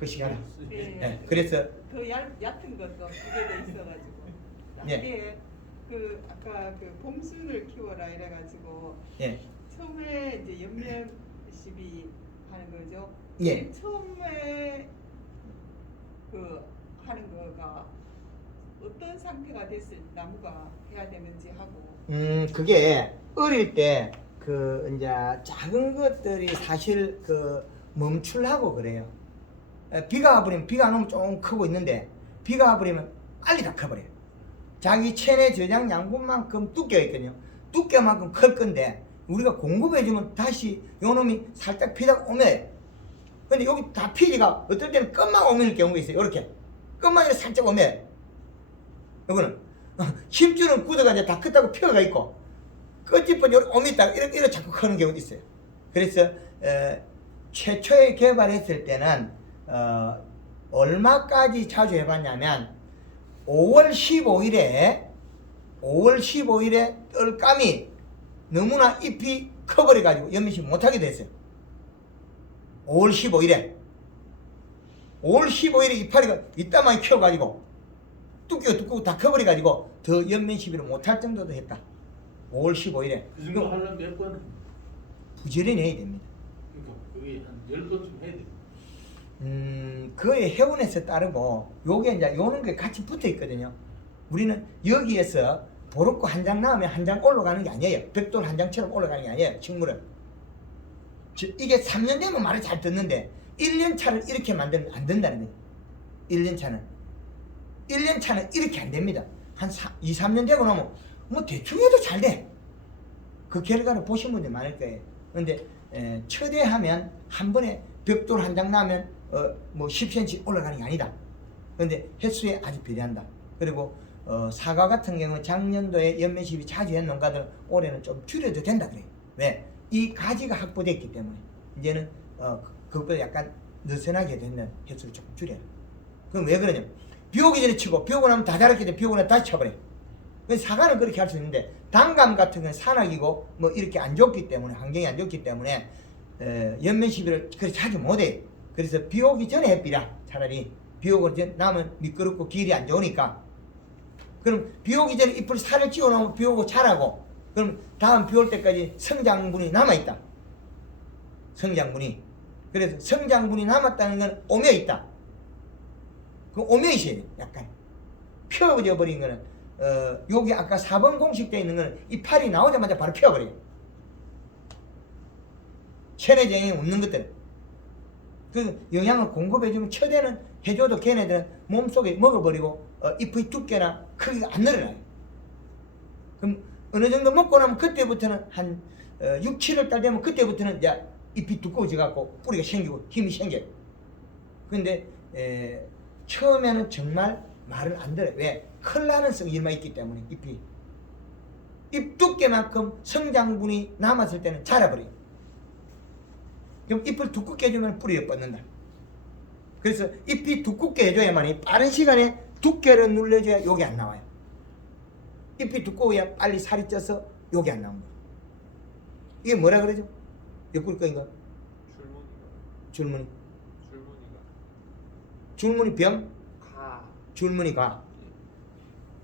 그 시간에. 네. 그래서 더 얕은 것도 두개 돼 있어가지고. 이게 그 아까 그 봄순을 키워라 이래가지고. 예. 처음에 이제 연면 시비 하는 거죠. 예. 처음에 그 하는 거가 어떤 상태가 됐을 나무가 해야 되는지 하고. 그게 어릴 때 그 이제 작은 것들이 사실 그 멈출하고 그래요. 비가 와버리면, 비가 안 오면 조금 크고 있는데 비가 와버리면 빨리 다 커버려요. 자기 체내 저장 양분만큼 두께가 있거든요. 두께만큼 클 건데 우리가 공급해주면 다시 요놈이 살짝 피다가 오면, 근데 여기 다 피지가 어떨 때는 끝만 오밀 경우가 있어요. 이렇게 끝만 이렇게 살짝 오밀. 이거는 힘줄은 굳어가 이제 다 컸다고 피어가 있고, 끝집은 이렇게 오밀다가 이렇게 자꾸 크는 경우도 있어요. 그래서 최초에 개발했을 때는 얼마까지 자주 해봤냐면 5월 15일에 뜰감이 너무나 잎이 커버려가지고 연면식 못하게 됐어요. 5월 15일에 이파리가 이따만히 키워가지고 두께가 두껍고 다 커버려가지고 더 연면시비를 못할 정도도 했다. 5월 15일에. 그 정도 하려면 몇 번? 부지런히 해야 됩니다. 그러니까 그게 한 10번쯤 해야 돼요. 그의 회원에서 따르고 요게 이제 요런 게 같이 붙어 있거든요. 우리는 여기에서 보르코 한 장 나오면 한 장 올라가는 게 아니에요. 벽돌 한 장처럼 올라가는 게 아니에요. 식물은. 이게 3년 되면 말을 잘 듣는데 1년 차를 이렇게 만들면 안 된다는 거예요. 1년 차는. 1년 차는 이렇게 안 됩니다. 한 2, 3년 되고 나면 뭐 대충 해도 잘 돼. 그 결과를 보신 분들 많을 거예요. 근데 초대하면 한 번에 벽돌 한 장 나면 뭐 10cm 올라가는 게 아니다. 근데 횟수에 아주 비례한다. 그리고 사과 같은 경우는 작년도에 연면십이 자주 한 농가들 올해는 좀 줄여도 된다 그래요. 왜? 이 가지가 확보됐기 때문에 이제는 그것보다 약간 느슨하게 되는 횟수를 조금 줄여요. 그럼 왜 그러냐? 비 오기 전에 치고 비 오고 나면 다 자랐기 때문에 비 오고 나면 다시 쳐버려요. 그래서 사과는 그렇게 할 수 있는데 단감 같은 건 산악이고 뭐 이렇게 안 좋기 때문에 환경이 안 좋기 때문에 연면 시비를 그렇게 자주 못해요. 그래서 비 오기 전에 해비라 차라리 비 오고 나면 미끄럽고 길이 안 좋으니까. 그럼 비 오기 전에 잎을 살을 찌워 놓으면 비 오고 자라고. 그럼 다음 비 올 때까지 성장분이 남아있다. 성장분이. 그래서 성장분이 남았다는 건 오며있다. 그 오며있어야 돼. 약간 펴져 버린 거는 여기 아까 4번 공식되어 있는 거는 이 팔이 나오자마자 바로 펴버려요. 체내장애 없는 것들은. 그 영양을 공급해주면 처대는 해줘도 걔네들은 몸속에 먹어버리고 잎의 두께나 크기가 안 늘어나요. 그럼 어느 정도 먹고 나면 그때부터는 한 6, 7월 달 되면 그때부터는 이제 잎이 두꺼워져 갖고 뿌리가 생기고 힘이 생겨요. 근데 처음에는 정말 말을 안 들어요. 왜? 클 가능성이 일마 있기 때문에 잎이. 잎 두께만큼 성장분이 남았을 때는 자라버려요. 그럼 잎을 두껍게 해주면 뿌리에 뻗는다. 그래서 잎이 두껍게 해줘야만이 빠른 시간에 두께를 눌러줘야 요게 안 나와요. 잎이 두꺼워야 빨리 살이 쪄서 요게 안 나옵니다. 이게 뭐라 그러죠? 옆구리 거인가? 줄무늬. 줄무늬 병? 가. 줄무늬 가.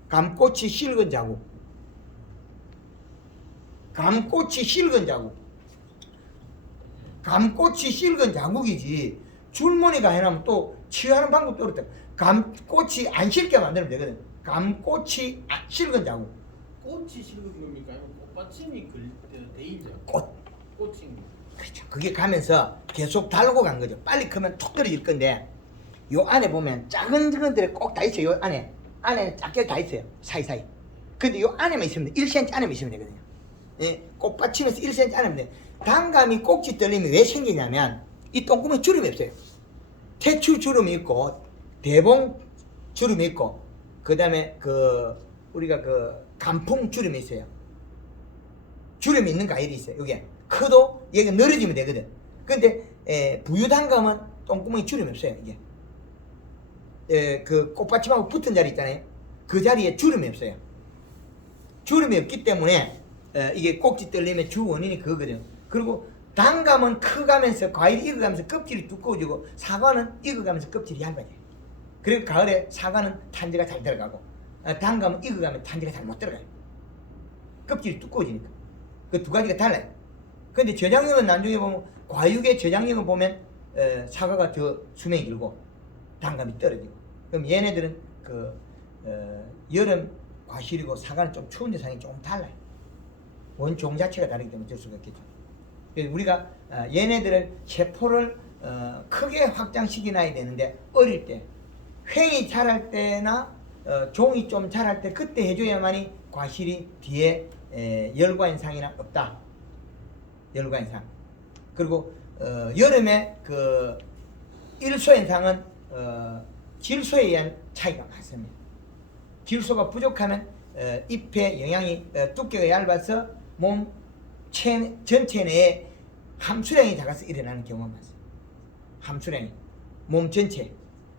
감꽃이 실근 자국. 감꽃이 실근 자국. 감꽃이 실근 자국이지 줄무늬가 해놓으면 또 치유하는 방법도 어렵다. 감꽃이 안 실게 만들면 되거든. 감꽃이 실근 자국. 꽃이 실은 겁니까? 아니면 꽃받침이 대인자? 꽃인 거. 그렇죠. 그게 가면서 계속 달고 간 거죠. 빨리 크면 톡 떨어질 건데 요 안에 보면 작은 것들이 꼭 다 있어요. 요 안에 작게 다 있어요. 사이사이. 근데 요 안에만 있으면 돼. 1cm 안에만 있으면 되거든요. 예, 꽃받침에서 1cm 안에면 돼. 단감이 꼭지 떨림이 왜 생기냐면 이 똥구멍에 주름이 없어요. 태추 주름이 있고 대봉 주름이 있고 그 다음에 우리가 간풍 주름이 있어요. 주름이 있는 과일이 있어요. 여기에 커도 얘가 늘어지면 되거든. 근데 부유단감은 똥구멍에 주름이 없어요. 이게 그 꽃받침하고 붙은 자리 있잖아요. 그 자리에 주름이 없어요. 주름이 없기 때문에 이게 꼭지 떨림의 주 원인이 그거거든요. 그리고 단감은 커가면서 과일이 익어가면서 껍질이 두꺼워지고 사과는 익어가면서 껍질이 얇아져요. 그리고 가을에 사과는 탄지가 잘 들어가고 단감은 익어가면 탄지가 잘 못 들어가요. 껍질이 두꺼워지니까. 그 두 가지가 달라요. 근데 저장력은 나중에 보면 과육의 저장력을 보면 사과가 더 수명이 길고 단감이 떨어지고. 그럼 얘네들은 여름 과실이고 사과는 좀 추운 데 사는 게 조금 달라요. 원종 자체가 다르기 때문에 어쩔 수가 없겠죠. 그래서 우리가 얘네들을 세포를 크게 확장시켜놔야 되는데 어릴 때 횡이 자랄 때나 종이 좀 자랄 때 그때 해줘야만이 과실이 뒤에 열과 현상이나 없다. 열과 현상. 그리고 여름에 일소 현상은 질소에 의한 차이가 많습니다. 질소가 부족하면 잎의 영양이 두께가 얇아서 몸 전체 내에 함수량이 작아서 일어나는 경우가 많습니다. 함수량이 몸 전체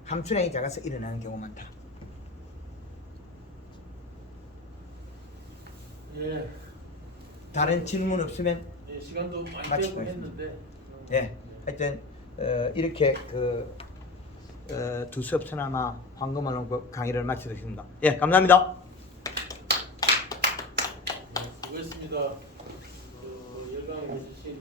함수량이 작아서 일어나는 경우가 많다. 예. 다른 질문 없으면 예, 시간도 많이 마치고 되고 했는데. 예, 하여튼 이렇게 두 수업 서나마 황금을 놓고 강의를 마치겠습니다. 예, 감사합니다. 수고했습니다.